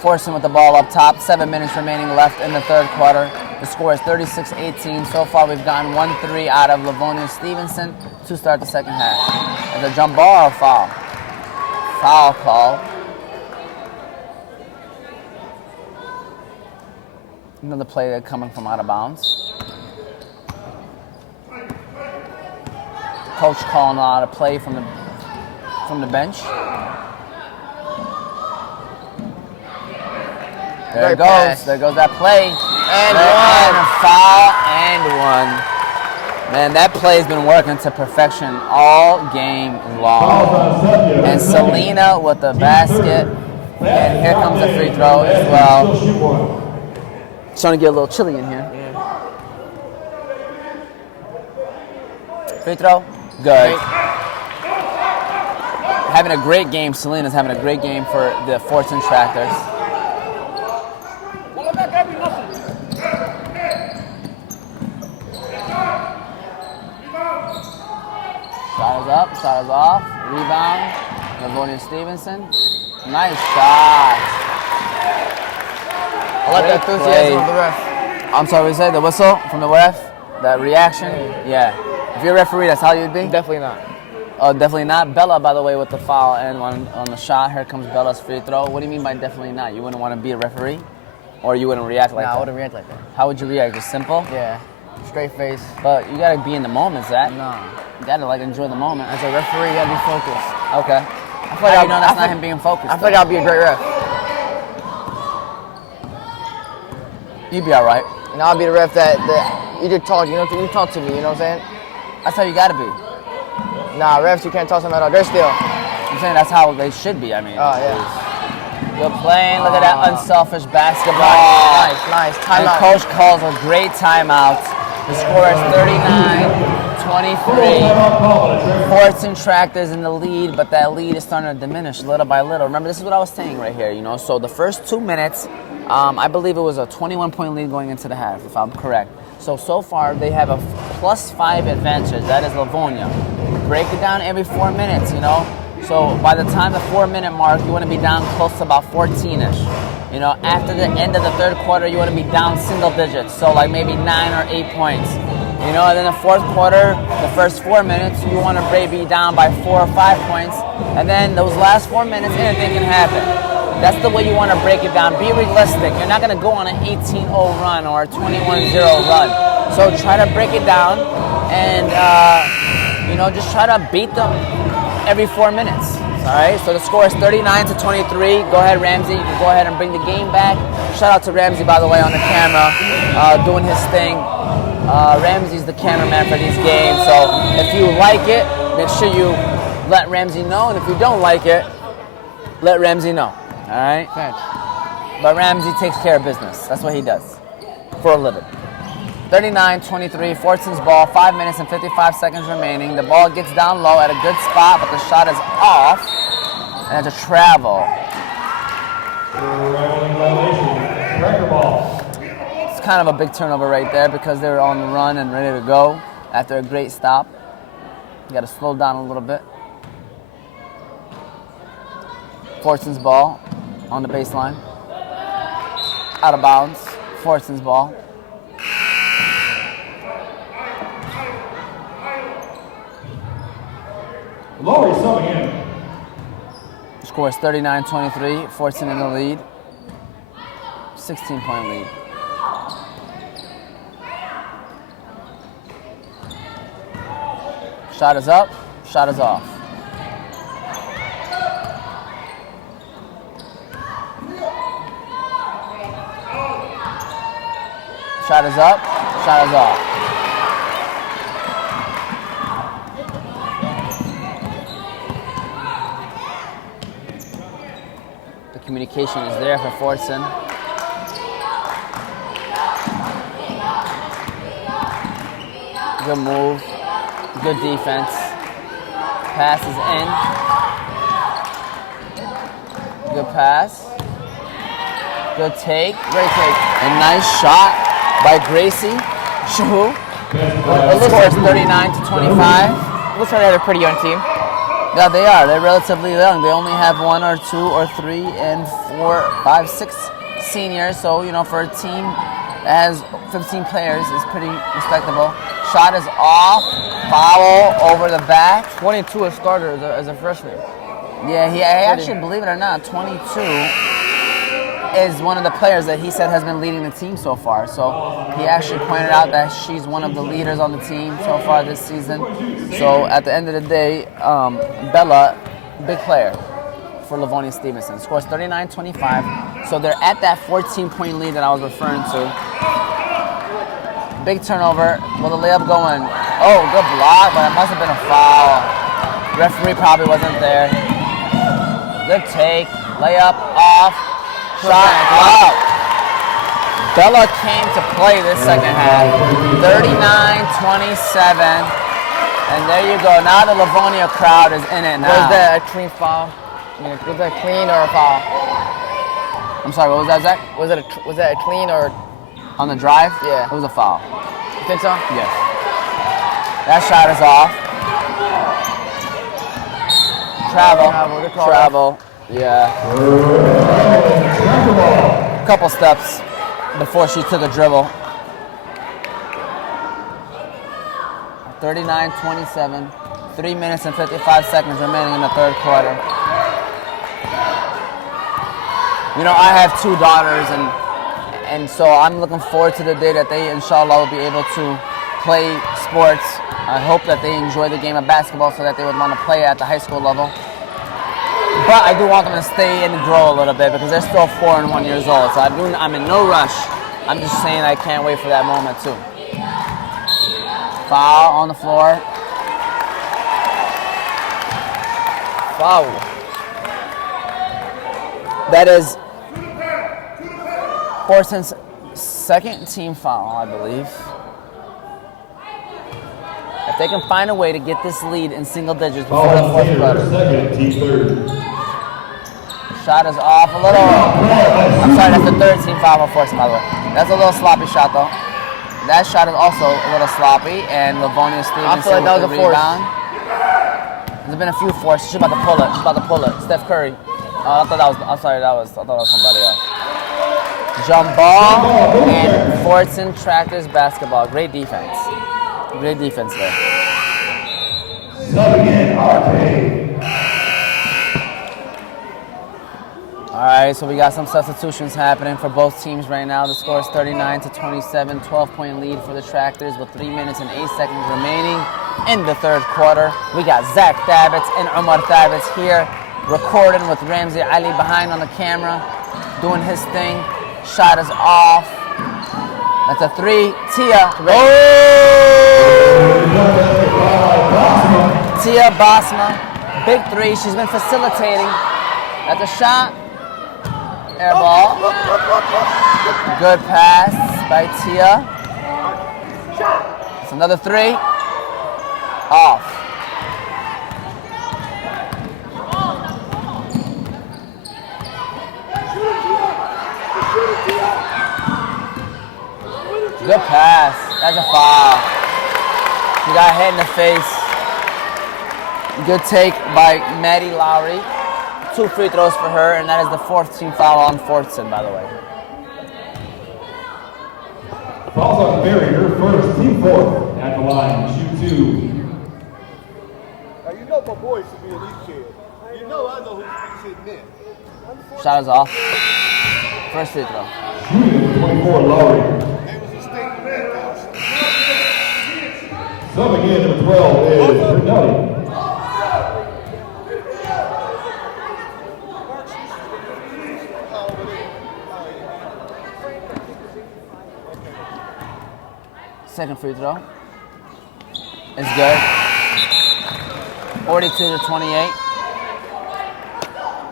Fordson with the ball up top. 7 minutes remaining left in the third quarter. The score is 36-18. So far, we've gotten 1-3 out of Livonia Stevenson to start the second half. Is a jump ball or foul? Foul call. Another play there coming from out of bounds. Coach calling out a play from the bench. There it goes. There goes that play. And a foul and 1. Man, that play's been working to perfection all game long. And Selena with the basket. And here comes a free throw as well. It's starting to get a little chilly in here. Free throw. Good. Having a great game. Selena's having a great game for the Fordson Tractors. Shot is off. Rebound. Livonia Stevenson. Nice shot. I like the enthusiasm of the ref. I'm sorry, we said the whistle from the ref? That reaction? Yeah. If you're a referee, that's how you'd be? Definitely not. Oh, definitely not. Bella, by the way, with the foul and on the shot. Here comes Bella's free throw. What do you mean by definitely not? You wouldn't want to be a referee? Or you wouldn't react like that? I wouldn't react like that. How would you react? Just simple? Yeah. Straight face. But you gotta be in the moment, Zach. No. You gotta enjoy the moment. As a referee, you gotta be focused. Okay. I feel like that's not him being focused. I feel like I'll be a great ref. You'd be all right. And I'll be the ref that you just talk. You talk to me. You know what I'm saying? That's how you got to be. Nah, refs, you can't talk to them at all. They're still. I'm saying that's how they should be. I mean. Oh yeah. You're playing. Look at that unselfish basketball. Nice. And Timeout. coach calls a great timeout. The score is 39-23. Fordson Tractors in the lead, but that lead is starting to diminish little by little. Remember, this is what I was saying right here. So the first 2 minutes, I believe it was a 21-point lead going into the half, if I'm correct. So far, they have a +5 advantage. That is Livonia. Break it down every 4 minutes, So by the time the 4-minute mark, you want to be down close to about 14-ish. After the end of the third quarter, you want to be down single digits. So like maybe 9 or 8 points. And then the fourth quarter, the first 4 minutes, you want to be down by 4 or 5 points. And then those last 4 minutes, anything can happen. That's the way you want to break it down. Be realistic. You're not going to go on an 18-0 run or a 21-0 run. So try to break it down and, just try to beat them every 4 minutes. All right, so the score is 39-23. Go ahead, Ramsey. You can go ahead and bring the game back. Shout out to Ramsey, by the way, on the camera, doing his thing. Ramsey's the cameraman for these games. So if you like it, make sure you let Ramsey know. And if you don't like it, let Ramsey know. All right? Thanks. But Ramsey takes care of business. That's what he does for a living. 39-23, Fordson's ball, 5 minutes and 55 seconds remaining. The ball gets down low at a good spot, but the shot is off, and it's a travel. It's kind of a big turnover right there because they were on the run and ready to go after a great stop. You got to slow down a little bit. Fordson's ball on the baseline. Out of bounds. Fordson's ball. Laurie subbing in. Score is 39-23. Fordson in the lead. 16-point lead. Shot is up. Shot is off. Shot is up. Shot is off. The communication is there for Fordson. Good move. Good defense. Pass is in. Good pass. Good take. Great take. A nice shot by Gracie. Shoo. The score is 39-25. Looks like they have a pretty young team. Yeah, they are. They're relatively young. They only have 1 or 2 or 3 and 4, 5, 6 seniors. So, for a team that has 15 players, is pretty respectable. Shot is off. Foul over the back. 22 as starter as a freshman. Yeah, he actually, believe it or not, 22 is one of the players that he said has been leading the team so far. So he actually pointed out that she's one of the leaders on the team so far this season. So at the end of the day, Bella, big player for Livonia Stevenson. Scores 39-25. So they're at that 14-point lead that I was referring to. Big turnover. Will the layup go in? Oh, good block, but it must have been a foul. Referee probably wasn't there. Good take. Layup off. Shot up. Bella came to play this second half. 39-27. And there you go. Now the Livonia crowd is in it now. Was that a clean foul? Was that clean or a foul? I'm sorry, what was that, Zach? Was that a clean or? On the drive? Yeah. It was a foul. You think so? Yes. That shot is off. Travel. Yeah. Couple steps before she took a dribble. 39-27. 3 minutes and 55 seconds remaining in the third quarter. I have 2 daughters, and so I'm looking forward to the day that they, inshallah, will be able to play sports. I hope that they enjoy the game of basketball so that they would want to play at the high school level. But I do want them to stay and grow a little bit because they're still 4 and 1 years old. So I'm in no rush I'm just saying I can't wait for that moment too. Foul on the floor. Foul. That is Fordson's second team foul, I believe. If they can find a way to get this lead in single digits before the fourth quarter. Second, team third. Shot is off a little. I'm sorry, that's the third team foul for Fordson, by the way. That's a little sloppy shot, though. That shot is also a little sloppy, and Livonia Stevenson that with was the a force. rebound. There's been a few forces. She's about to pull it. She's about to pull it. Steph Curry. Oh, I thought that was. I'm sorry, I thought that was somebody else. Jump ball and Fordson Tractors basketball. Great defense. Great defense there. Sub again, RK. All right, so we got some substitutions happening for both teams right now. The score is 39-27, 12-point lead for the Tractors with 3 minutes and 8 seconds remaining in the third quarter. We got Zach Thabitz and Omar Thabitz here recording with Ramsey Ali behind on the camera, doing his thing. Shot is off. That's a three. Tia. Oh! Tia Basma. Big three. She's been facilitating. That's a shot. Air ball. Good pass by Tia. It's another three. Off. Good pass. That's a foul. She got hit in the face. Good take by Maddie Lowry. 2 free throws for her, and that is the fourth team foul on Fordson, by the way. Fouls on Berry, her first, team fourth at the line, shoot 2. Now you know my boy should be an elite kid. You know I know who he's sitting in. Shot is off. First free throw. Shooting number 24, Lowry. They was a state defense. Sub again, number 12 is Brunelli. Second free throw. It's good. 42-28.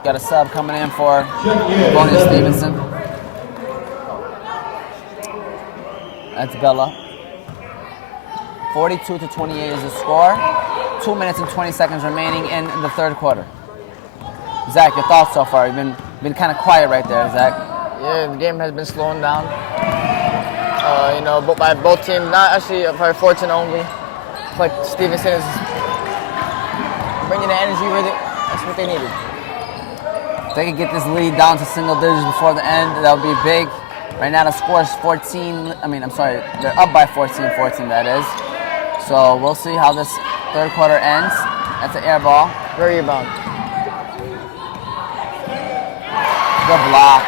Got a sub coming in for Livonia Stevenson. That's Bella. 42-28 is the score. 2 minutes and 20 seconds remaining in the third quarter. Zach, your thoughts so far? You've been kind of quiet right there, Zach. Yeah, the game has been slowing down. By both teams, not actually by Fordson only. Like Stevenson is bringing the energy with it. That's what they needed. If they could get this lead down to single digits before the end, that would be big. Right now the score is 14. They're up by 14, that is. So we'll see how this third quarter ends. That's an air ball. Very rebound. Good block.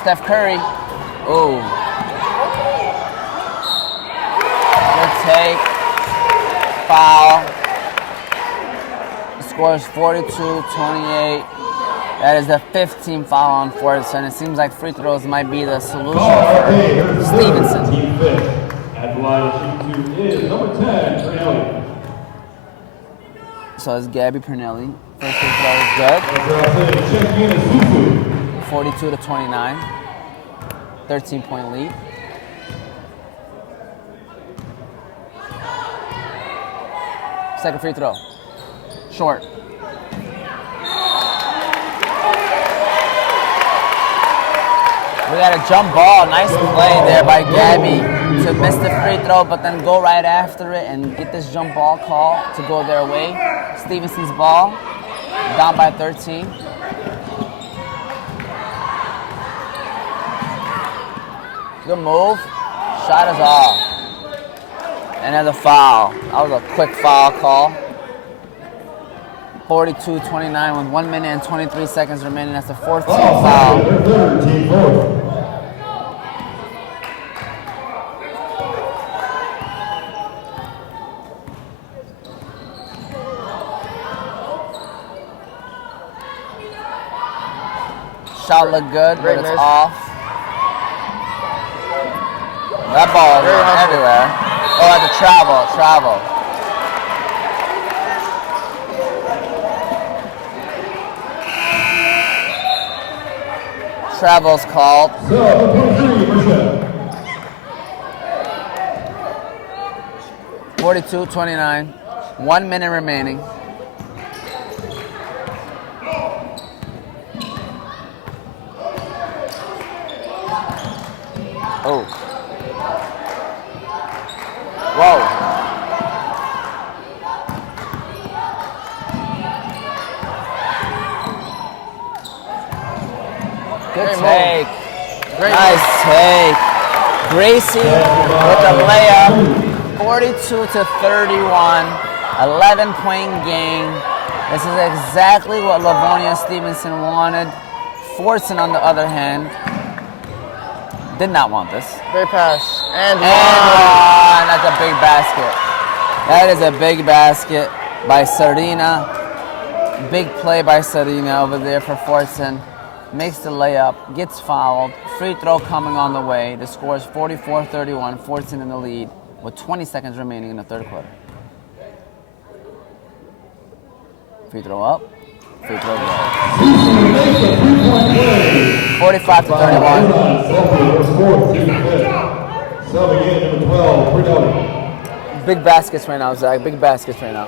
Steph Curry. Oh. Good take. Foul. The score is 42-28. That is the 5th team foul on Fordson. It seems like free throws might be the solution for Stevenson. Team fifth at the line, shoot 2 is number 10, Brunelli. So it's Gabby Pernelli. First free throw is good. Check in is Susu. 42-29. 13-point lead. Second free throw. Short. We got a jump ball. Nice play there by Gabby to miss the free throw, but then go right after it and get this jump ball call to go their way. Stevenson's ball. Down by 13. Good move. Shot is off. And there's a foul. That was a quick foul call. 42-29 with 1 minute and 23 seconds remaining. That's the 4th team foul. Third, team fourth. shot looked good, Great but it's miss. off. That ball is Very going hustle. everywhere. Oh, at the travel. Travel's called. So, 23, Michelle. 42-29. 1 minute remaining. Oh. Whoa. Good Great take. Great Nice take. Gracie with the layup. 42-31. 11-point game. This is exactly what Livonia Stevenson wanted. Fordson, on the other hand, did not want this. Great pass. And And one. that's a big basket. That is a big basket by Sardina. Big play by Sardina over there for Fordson. Makes the layup, gets fouled. Free throw coming on the way. The score is 44-31. Fordson in the lead with 20 seconds remaining in the third quarter. Free throw up. Free throw goes. 45-31. Subbing in number 12, Brunelli. Big baskets right now, Zach. Big baskets right now.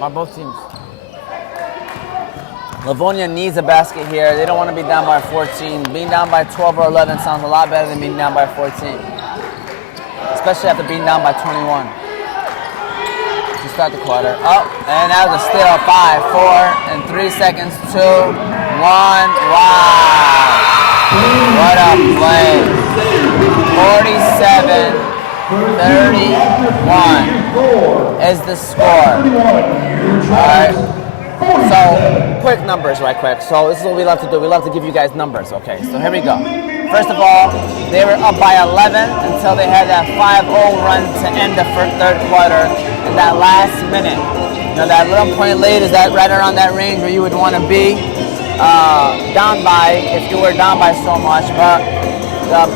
By both teams. Livonia needs a basket here. They don't want to be down by 14. Being down by 12 or 11 sounds a lot better than being down by 14. Especially after being down by 21. To start the quarter. Oh, and that was a steal. 5, 4, and 3 seconds. 2, 1. Wow. What a play. 47-31 is the score. All right. So, quick numbers right quick. So this is what we love to do. We love to give you guys numbers, okay? So here we go. First of all, they were up by 11 until they had that 5-0 run to end the third quarter in that last minute. You know, that little point late, is that right around that range where you would want to be down by, if you were down by so much. But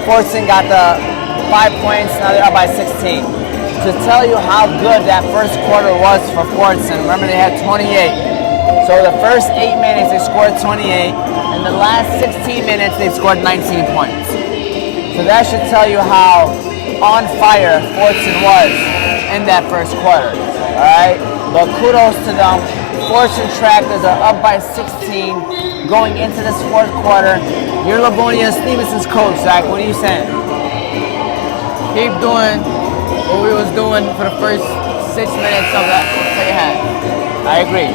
Fordson got the 5 points, now they're up by 16. To tell you how good that first quarter was for Fordson, remember they had 28. So the first 8 minutes they scored 28. In the last 16 minutes they scored 19 points. So that should tell you how on fire Fordson was in that first quarter. Alright? But kudos to them. Fordson Tractors are up by 16 going into this fourth quarter. You're Livonia Stevenson's coach, Zach. What are you saying? Keep doing what we was doing for the first 6 minutes of that second half. I agree.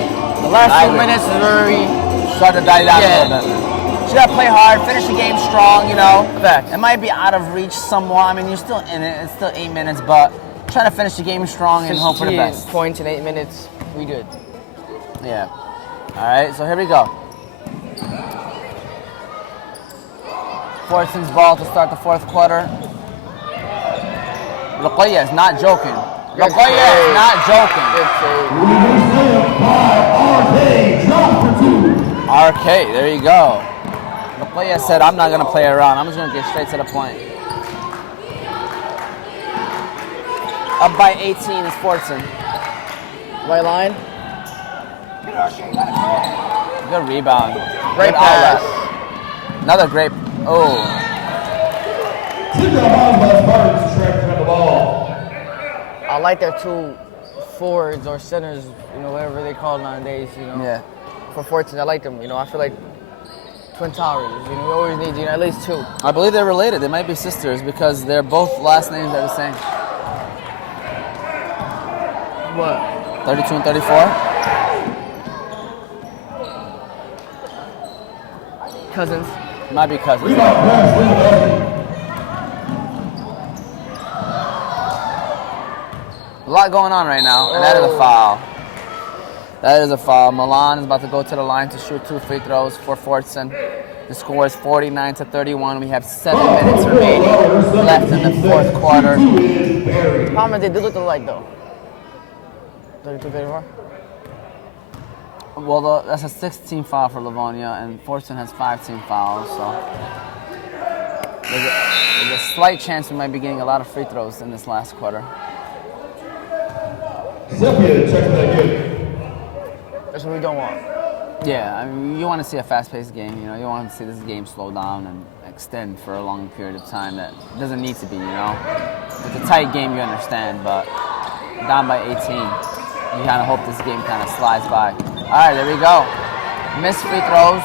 The last 2 minutes is where we Start to die down Yeah. a little bit. You gotta play hard, finish the game strong, you know. Fact. It might be out of reach somewhat. I mean, you're still in it. It's still 8 minutes, but try to finish the game strong and hope for the 15 best. points in 8 minutes. We good. Yeah. All right, so here we go. Fordson's ball to start the fourth quarter. Livonia is not joking. Good Livonia is save. not joking. Good save. RK, there you go. Livonia said, I'm not going to play around. I'm just going to get straight to the point. Up by 18 is Fordson. Right line. Good rebound. Great Good pass. outlet. Another great. Oh. Spartans tracking on the ball. I like their two forwards or centers, you know, whatever they call nowadays, you know. Yeah. For Fordson, I like them. You know, I feel like Twin Towers. You know, we always need, you know, at least two. I believe they're related. They might be sisters because their both last names are the same. What? 32 and 34. Cousins. Might be cousins. A lot going on right now, and that is a foul. That is a foul. Milan is about to go to the line to shoot 2 free throws for Fordson. The score is 49-31. We have 7 minutes remaining left in the fourth quarter. How many they do look alike though? 32, 34? Well, that's a 16 foul for Livonia, and Fordson has 5 team fouls, so there's a slight chance we might be getting a lot of free throws in this last quarter. Sepia, check that good. That's what we don't want. Yeah, I mean, you want to see a fast-paced game. You know, you want to see this game slow down and extend for a long period of time. That doesn't need to be. You know, it's a tight game, you understand, but down by 18, you kind of hope this game kind of slides by. All right, there we go. Missed free throws.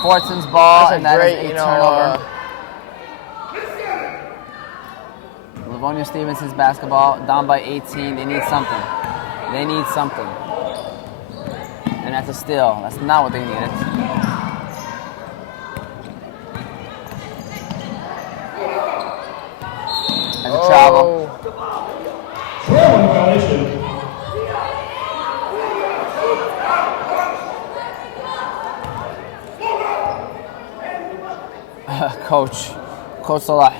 Fortson's ball, and that is a turnover. Livonia Stevenson's basketball, down by 18. They need something. They need something. And that's a steal. That's not what they needed. That's a travel. Traveling violation. Coach Salah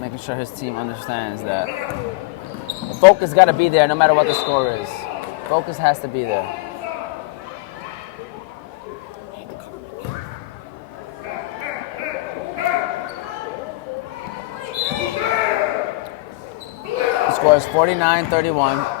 making sure his team understands that the focus got to be there no matter what the score is. Focus has to be there. The score is 49-31.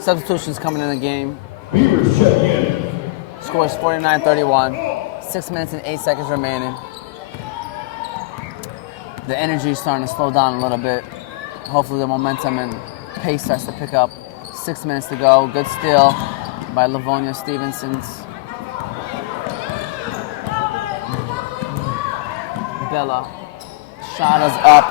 Substitutions coming in the game. Beavers check in. Score is 49-31. 6 minutes and 8 seconds remaining. The energy is starting to slow down a little bit. Hopefully the momentum and pace starts to pick up. 6 minutes to go. Good steal by Livonia Stevenson's. Bella. Shot is up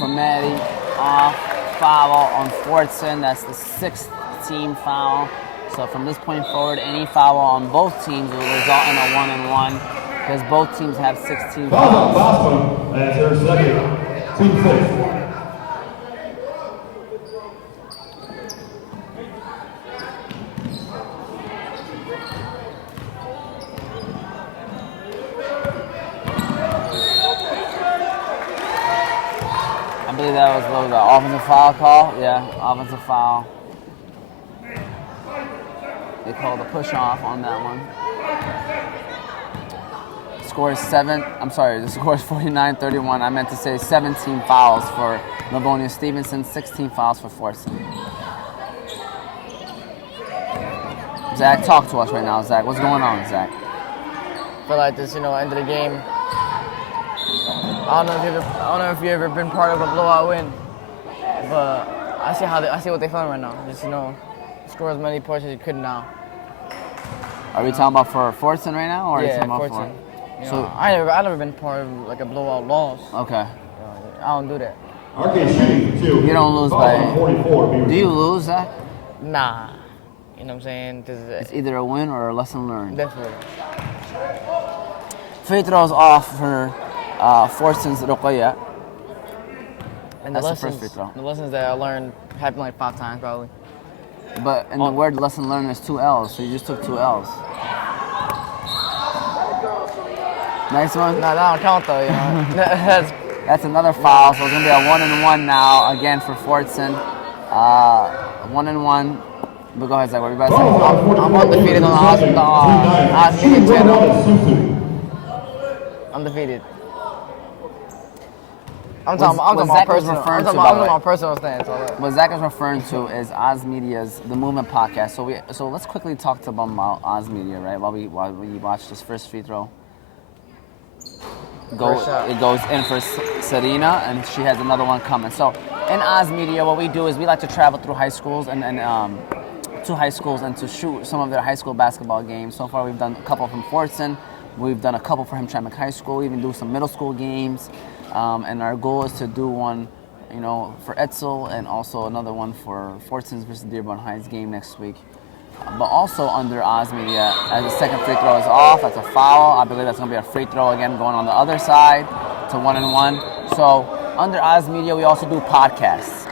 from Maddie. Off. Foul on Fordson. That's the 6th team foul. So from this point forward, any foul on both teams will result in a 1-and-1 because both teams have 16 Foul fouls. on Boston. That's their second. Team 6. I believe that was the offensive foul call. Yeah, offensive foul. They called a push off on that one. The score is the score is 49-31. I meant to say 17 fouls for Livonia Stevenson, 16 fouls for Fordson. Zach, talk to us right now, Zach. What's going on, Zach? I feel like this, end of the game. I don't know if you've ever been part of a blowout win, but I see what they're feeling right now. Just score as many points as you could now. Are we talking about for Fordson right now, or are you talking about Fordson. So I never been part of like a blowout loss. okay. I don't do that. Arcade shooting for 2. You don't lose Foul by. on 44. Beavers. Do you lose, Zach? Nah. You know what I'm saying? It's either a win or a lesson learned. Definitely. Free throws off for Fordson's Ruqayya. And That's the first free throw. The lessons that I learned happened like 5 times probably. But in the word lesson learned, there's 2 L's, so you just took 2 L's. Nice one. No, that don't count though, That's another foul, so it's going to be a 1-and-1 now, again for Fordson. 1-and-1. But go ahead, Zach, what are you about to say? I'm undefeated on the Osmedia channel. Undefeated. I'm talking about personal stance. What Zach is referring to is Oz Media's The Movement podcast. So let's quickly talk to them about Oz Media, right? While we watch this first free throw. It goes in for Serena, and she has another one coming. So in Oz Media, what we do is we like to travel through high schools and to high schools and to shoot some of their high school basketball games. So far, we've done a couple from Fordson. We've done a couple for Hamtramck High School. We even do some middle school games. And our goal is to do one, for Etzel and also another one for Fordson's versus Dearborn Heights game next week. but also under Oz Media, as the second free throw is off, that's a foul. I believe that's going to be a free throw again going on the other side to 1-1. So under Oz Media, we also do podcasts.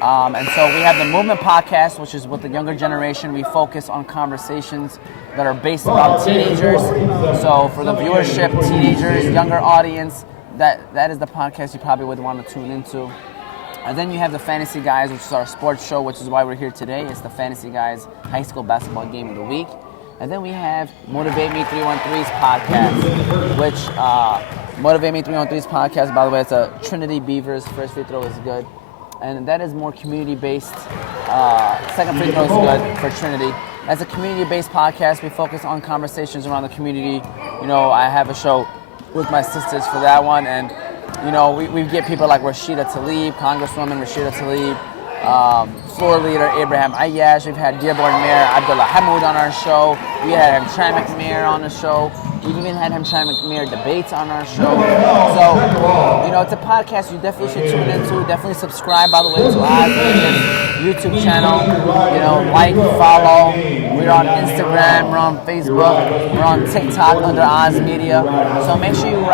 And so we have the Movement Podcast, which is with the younger generation. We focus on conversations that are based around teenagers. So for the viewership, teenagers, younger audience, that is the podcast you probably would want to tune into. And then you have the Fantasy Guyz, which is our sports show, which is why we're here today. It's the Fantasy Guyz High School Basketball Game of the Week. And then we have Motivate Me 313's podcast, which Motivate Me 313's podcast, by the way, it's a Trinity Beavers. First free throw is good. And that is more community-based. Second free throw is good for Trinity. As a community-based podcast, we focus on conversations around the community. You know, I have a show with my sisters for that one, and you know, we get people like Rashida Tlaib, Congresswoman Rashida Tlaib, floor leader Abraham Ayash. We've had Dearborn Mayor Abdullah Hamoud on our show. We had Hamtramck Mayor on the show. We've even had Hamtramck Mayor debates on our show. So, you know, it's a podcast you definitely should tune into. Definitely subscribe, by the way, to Oz Media's YouTube channel. You know, like, follow. We're on Instagram, we're on Facebook, we're on TikTok under Oz Media. So make sure you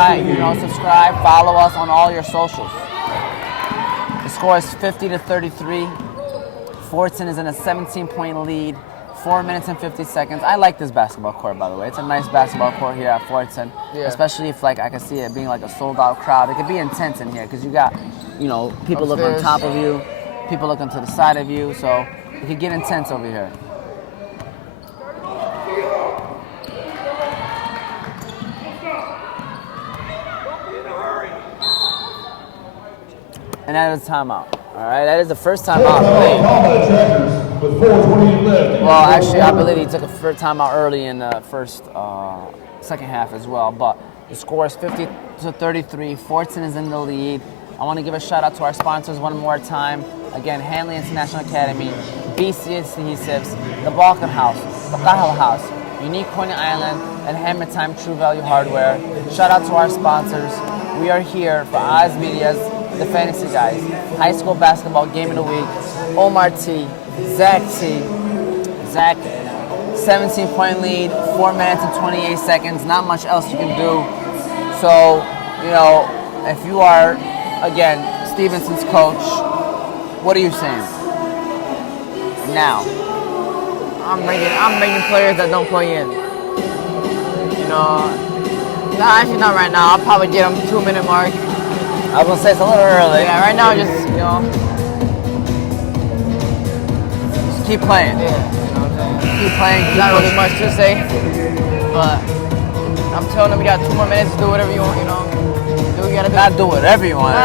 subscribe, follow us on all your socials. The score is 50-33. Fordson is in a 17-point lead. 4 minutes and 50 seconds. I like this basketball court, by the way. It's a nice basketball court here at Fordson, especially if, like, I can see it being like a sold-out crowd. It could be intense in here because you got, you know, people looking on top of you, people looking to the side of you, so it could get intense over here. And that is a timeout. All right, that is the first timeout. Well, actually, I believe he took a first timeout early in the second half as well. But the score is 50-33. Fordson is in the lead. I want to give a shout out to our sponsors one more time. Again, Hanley International Academy, BC Adhesives, the Balkan House, the Kahal House, Unique Coney Island, and Hammer Time True Value Hardware. Shout out to our sponsors. We are here for Oz Media's The Fantasy Guyz High School Basketball Game of the Week. Omar T, Zach T. Zach, 17-point lead, 4 minutes and 28 seconds. Not much else you can do. So, you know, if you are, again, Stevenson's coach, what are you saying? Now. I'm bringing players that don't play in. You know, actually not right now. I'll probably get them 2-minute mark. I was gonna say it's a little early. Yeah, right now just, you know, just keep playing. Yeah, you know what I'm saying? Keep playing. Not really much to say, but I'm telling them we got 2 more minutes to do whatever you want. You know, do what you gotta do. Not do whatever you want. You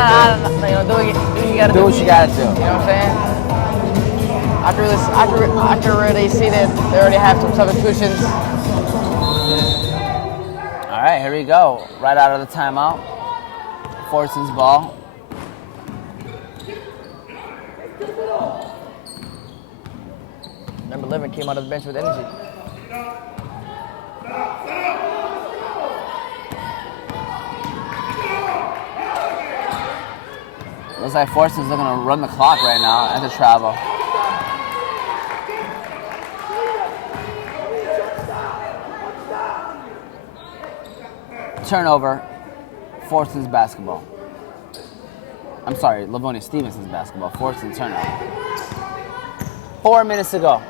know, do what you gotta do. Do what you gotta do. You know what I'm saying? After they see that they already have some substitutions. All right, here we go. Right out of the timeout. Fordson's ball. Number 11 came out of the bench with energy. Looks like Fordson's looking to run the clock right now at the travel. Turnover. Fordson's basketball. I'm sorry, Livonia Stevenson's basketball. Fordson turnover. 4 minutes to go.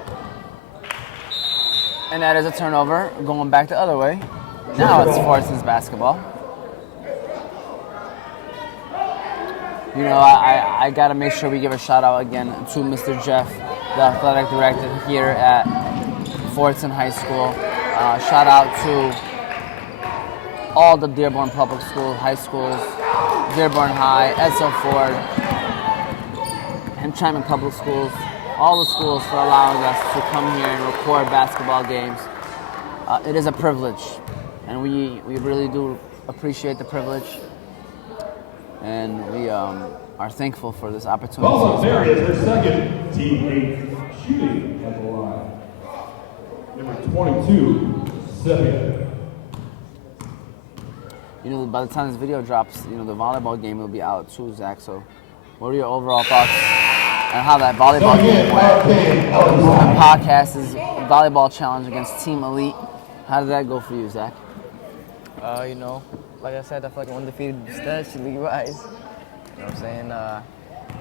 And that is a turnover going back the other way. Now it's Fordson's basketball. You know, I got to make sure we give a shout out again to Mr. Jeff, the athletic director here at Fordson High School. Shout out to all the Dearborn Public Schools, high schools, Dearborn High, Edsel Ford, Hamtramck Public Schools, all the schools for allowing us to come here and record basketball games. It is a privilege, and we really do appreciate the privilege, and we are thankful for this opportunity. Well, there is their second team 8 shooting at the line. Number 22, Sepia. You know, by the time this video drops, you know, the volleyball game will be out too, Zach. So, what are your overall thoughts? and how that volleyball game went. The podcast is volleyball challenge against Team Elite. How did that go for you, Zach? You know, like I said, I feel like I'm undefeated stats league-wise. You know what I'm saying?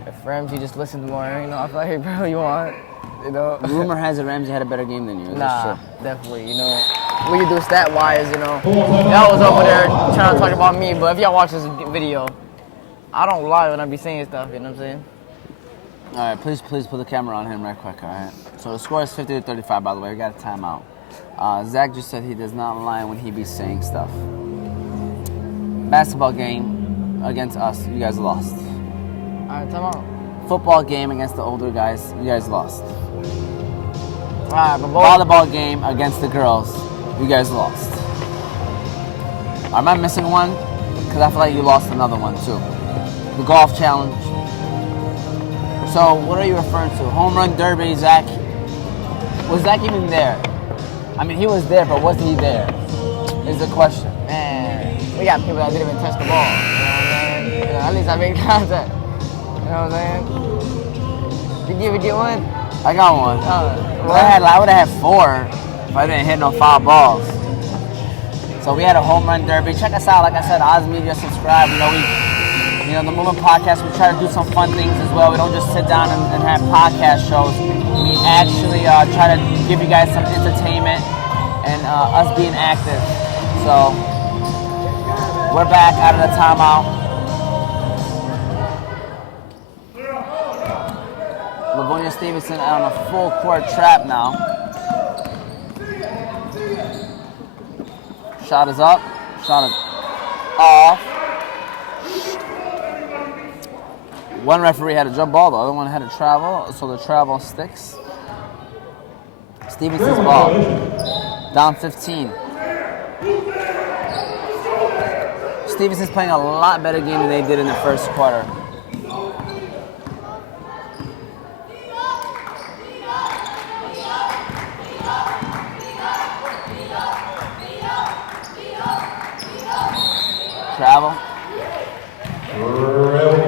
If Ramsey just listened more, you know, I feel like he probably won. You know. Rumor has it Ramsey had a better game than you. Nah, definitely. You know, we can do stat-wise. You know, y'all was over there trying to talk about me, but if y'all watch this video, I don't lie when I be saying stuff. You know what I'm saying? All right, please put the camera on him right quick. All right. So the score is 50-35. By the way, we got a timeout. Zach just said he does not lie when he be saying stuff. Basketball game against us, you guys lost. All right, timeout. Football game against the older guys, you guys lost. All right, but Volleyball game against the girls, you guys lost. Am I missing one? Because I feel like you lost another one too. The golf challenge. So what are you referring to? Home run derby, Zach? Was Zach even there? I mean, he was there, but was he there? Is the question. Man, we got people that didn't even touch the ball. You know what I'm saying? You know, at least I made contact. You know what I'm saying? Did you ever get one? I got one. I would have had 4 if I didn't hit no foul balls. So we had a home run derby. Check us out. Like I said, Oz Media, subscribe. You know, the Movement Podcast, we try to do some fun things as well. We don't just sit down and have podcast shows. We actually try to give you guys some entertainment and us being active. So we're back out of the timeout. Livonia Stevenson on a full court trap now. Shot is up. Shot is off. One referee had a jump ball, the other one had a travel, so the travel sticks. Stevenson's ball. Down 15. Stevenson's playing a lot better game than they did in the first quarter. Travel.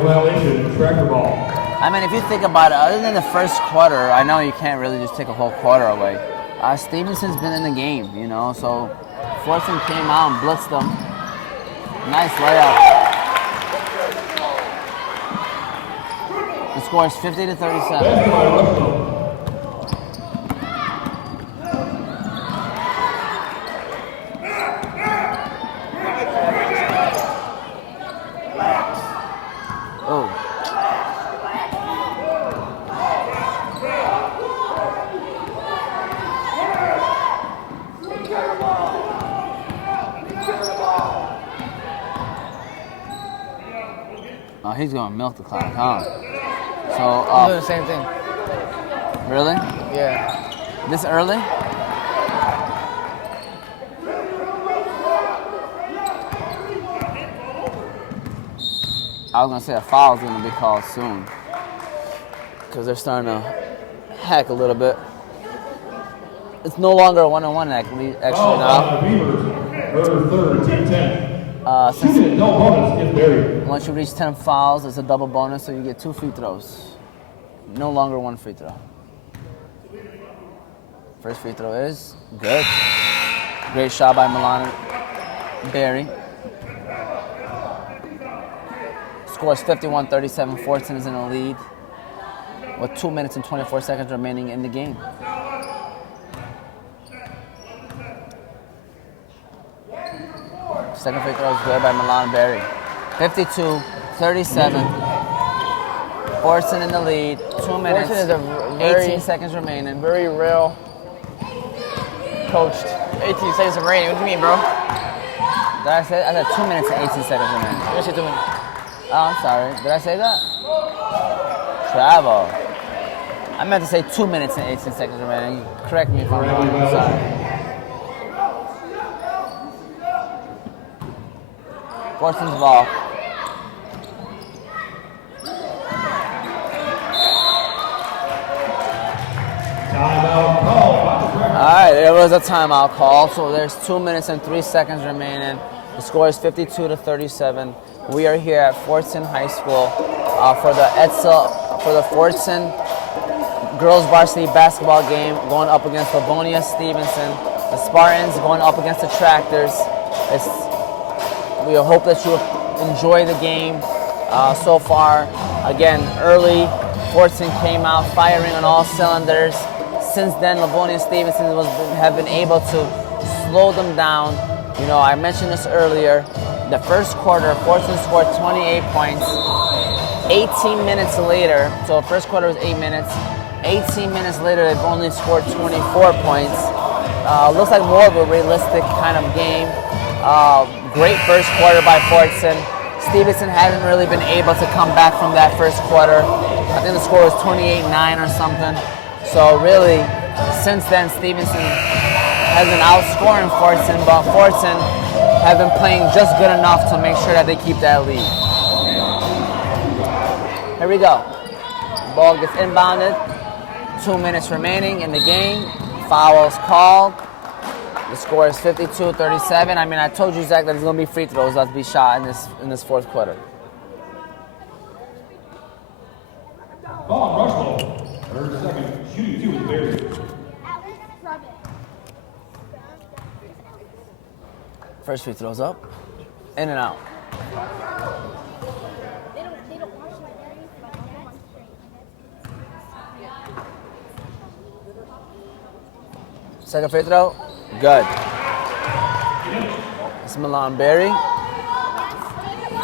Violation, tracker ball. I mean, if you think about it, other than the first quarter, I know you can't really just take a whole quarter away. Stevenson's been in the game, you know, so Fordson came out and blitzed them. Nice layup. The score is 50-37. Oh, he's going to milk the clock, huh? So, I'm doing the same thing. Really? Yeah. This early? I was going to say a foul is going to be called soon. Because they're starting to hack a little bit. It's no longer a one-on-one actually now. Third, team 10. Once you reach 10 fouls, it's a double bonus, so you get 2 free throws. No longer 1 free throw. First free throw is good. Great shot by Milana Berry. Score is 51-37. Fordson is in the lead with 2 minutes and 24 seconds remaining in the game. Second free throw is good by Milana Berry. 52-37. Fordson in the lead. 2 minutes, Fordson is a very, 18 seconds remaining. very real coached. 18 seconds of rain. What do you mean, bro? Did I say that? I said 2 minutes and 18 seconds remaining. You said 2 minutes. Oh, I'm sorry. Did I say that? Travel. I meant to say 2 minutes and 18 seconds remaining. Correct me if I'm wrong. I'm sorry. Fordson's ball. Timeout call. All right, there was a timeout call. So there's 2 minutes and 3 seconds remaining. The score is 52-37. We are here at Fordson High School for the Edsel for the Fordson girls varsity basketball game going up against Livonia Stevenson. The Spartans going up against the Tractors. We hope that you enjoy the game so far. Again, early, Fordson came out firing on all cylinders. Since then, Livonia Stevenson have been able to slow them down. You know, I mentioned this earlier. The first quarter, Fordson scored 28 points. 18 minutes later, so the first quarter was 8 minutes. 18 minutes later, they've only scored 24 points. Looks like more of a realistic kind of game. Great first quarter by Fordson. Stevenson hasn't really been able to come back from that first quarter. I think the score was 28-9 or something. So really, since then, Stevenson has been outscoring Fordson, but Fordson have been playing just good enough to make sure that they keep that lead. Here we go. Ball gets inbounded. 2 minutes remaining in the game. Fouls called. The score is 52-37. I mean, I told you, Zach, that there's going to be free throws that to be shot in this fourth quarter. Ball rush ball. Third second, shooting 2 is buried. First free throws up. In and out. Second free throw. Good. It's Milan Berry.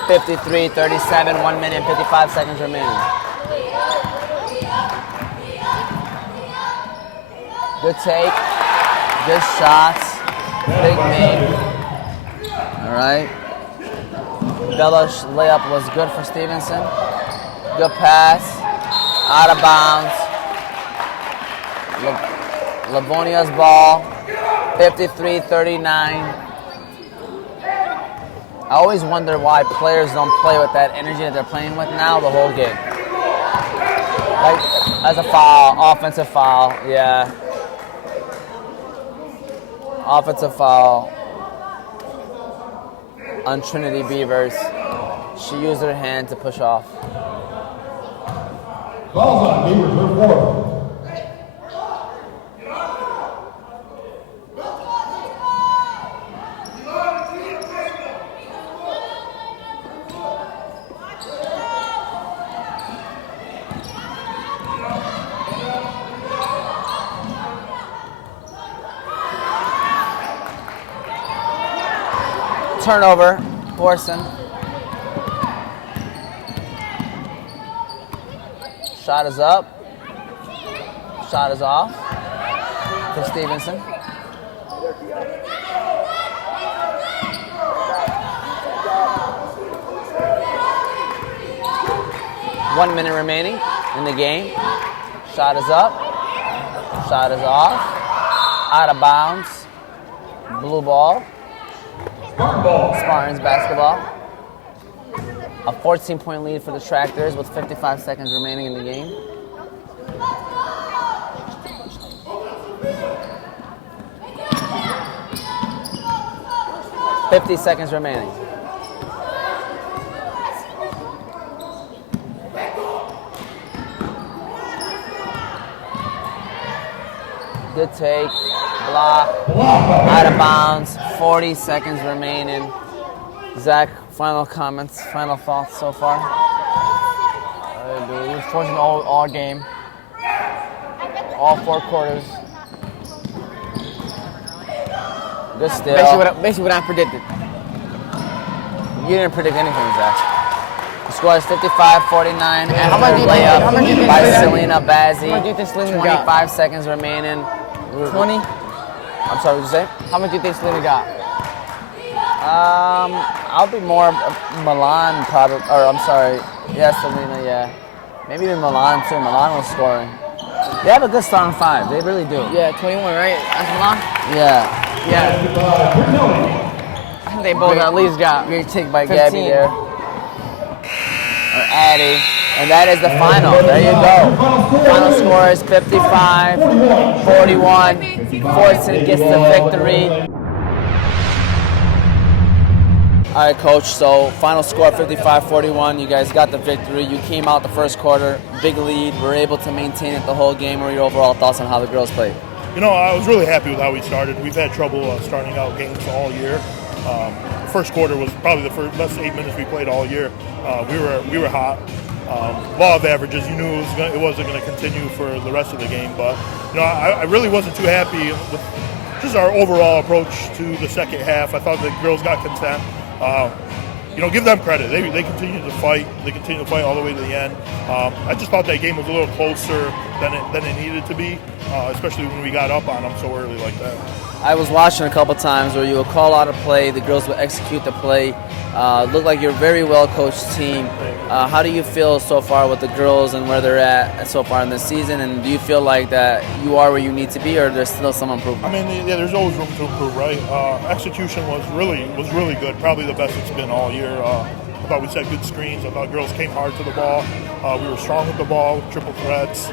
53-37, 1 minute, 55 seconds remaining. Good take. Good shots. Big make. All right. Bella's layup was good for Stevenson. Good pass. Out of bounds. Livonia's ball. 53-39. I always wonder why players don't play with that energy that they're playing with now the whole game. Like, as a foul, offensive foul, yeah. Offensive foul on Trinity Beavers. She used her hand to push off. Balls on Beavers, her fourth. Turnover, Fordson. Shot is up. Shot is off for Stevenson. One minute remaining in the game. Shot is up. Shot is off. Out of bounds. Blue ball. Spartans basketball. A 14-point lead for the Tractors with 55 seconds remaining in the game. $50 seconds remaining. Good take. Block. Out of bounds. 40 seconds remaining. Zach, final comments, final thoughts so far? It was Fordson all game. All 4 quarters. Good steal. Basically what I predicted. You didn't predict anything, Zach. The score is 55-49. And how much do you think by Selena Selena Bazzi. How much do you think Selena got? 25 seconds remaining. 20? I'm sorry, what did you say? How much do you think Selena got? I'll be more Milan probably, or I'm sorry, yeah, Selena, yeah. Maybe even Milan too. Milan was scoring. They have a good starting 5. They really do. Yeah, 21, right? That's Milan? Yeah. Yeah. I think they both at least got Great take by 15. Gabby there. Or Addie. And that is the final. There you go. Final score is 55-41. Fordson gets the victory. All right, Coach, so final score 55-41. You guys got the victory. You came out the first quarter, big lead, were able to maintain it the whole game. What are your overall thoughts on how the girls played? You know, I was really happy with how we started. We've had trouble starting out games all year. First quarter was probably the best 8 minutes we played all year. We were hot. Law of averages, you knew it wasn't going to continue for the rest of the game. But you know, I really wasn't too happy with just our overall approach to the second half. I thought the girls got content. You know, give them credit. They continue to fight. They continue to fight all the way to the end. I just thought that game was a little closer than it needed to be, especially when we got up on them so early like that. I was watching a couple times where you would call out a play, the girls would execute the play. Looked like you're a very well-coached team. How do you feel so far with the girls and where they're at so far in this season? And do you feel like that you are where you need to be, or there's still some improvement? I mean, yeah, there's always room to improve, right? Execution was really good, probably the best it's been all year. I thought we set good screens. I thought girls came hard to the ball. We were strong with the ball, triple threats.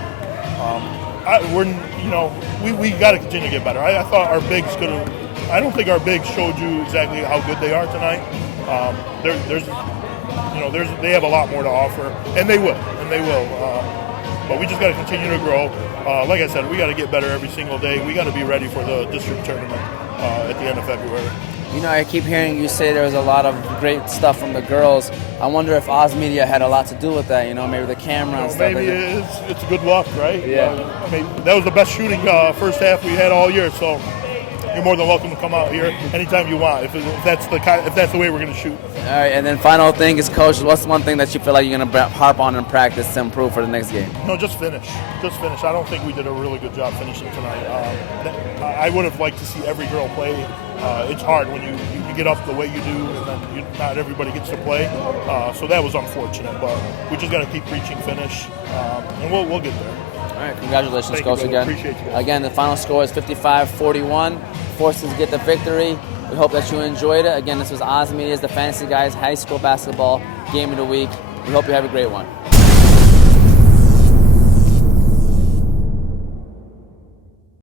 We got to continue to get better. I thought our bigs could have. I don't think our bigs showed you exactly how good they are tonight. They have a lot more to offer, and they will. But we just got to continue to grow. Like I said, we got to get better every single day. We got to be ready for the district tournament at the end of February. You know, I keep hearing you say there was a lot of great stuff from the girls. I wonder if Oz Media had a lot to do with that, you know, maybe the camera and stuff. Maybe it's good luck, right? Yeah. I mean, that was the best shooting first half we had all year, so you're more than welcome to come out here anytime you want, if that's the way we're going to shoot. All right, and then final thing is, Coach, what's one thing that you feel like you're going to harp on in practice to improve for the next game? No, just finish. I don't think we did a really good job finishing tonight. I would have liked to see every girl play. It's hard when you get up the way you do, and then not everybody gets to play. So that was unfortunate, but we just got to keep preaching finish, and we'll get there. All right, congratulations, Thank Coach, you, again. Appreciate you guys. Again, the final score is 55-41. Forces get the victory. We hope that you enjoyed it. Again, this was Oz Media's The Fantasy Guyz High School Basketball Game of the Week. We hope you have a great one.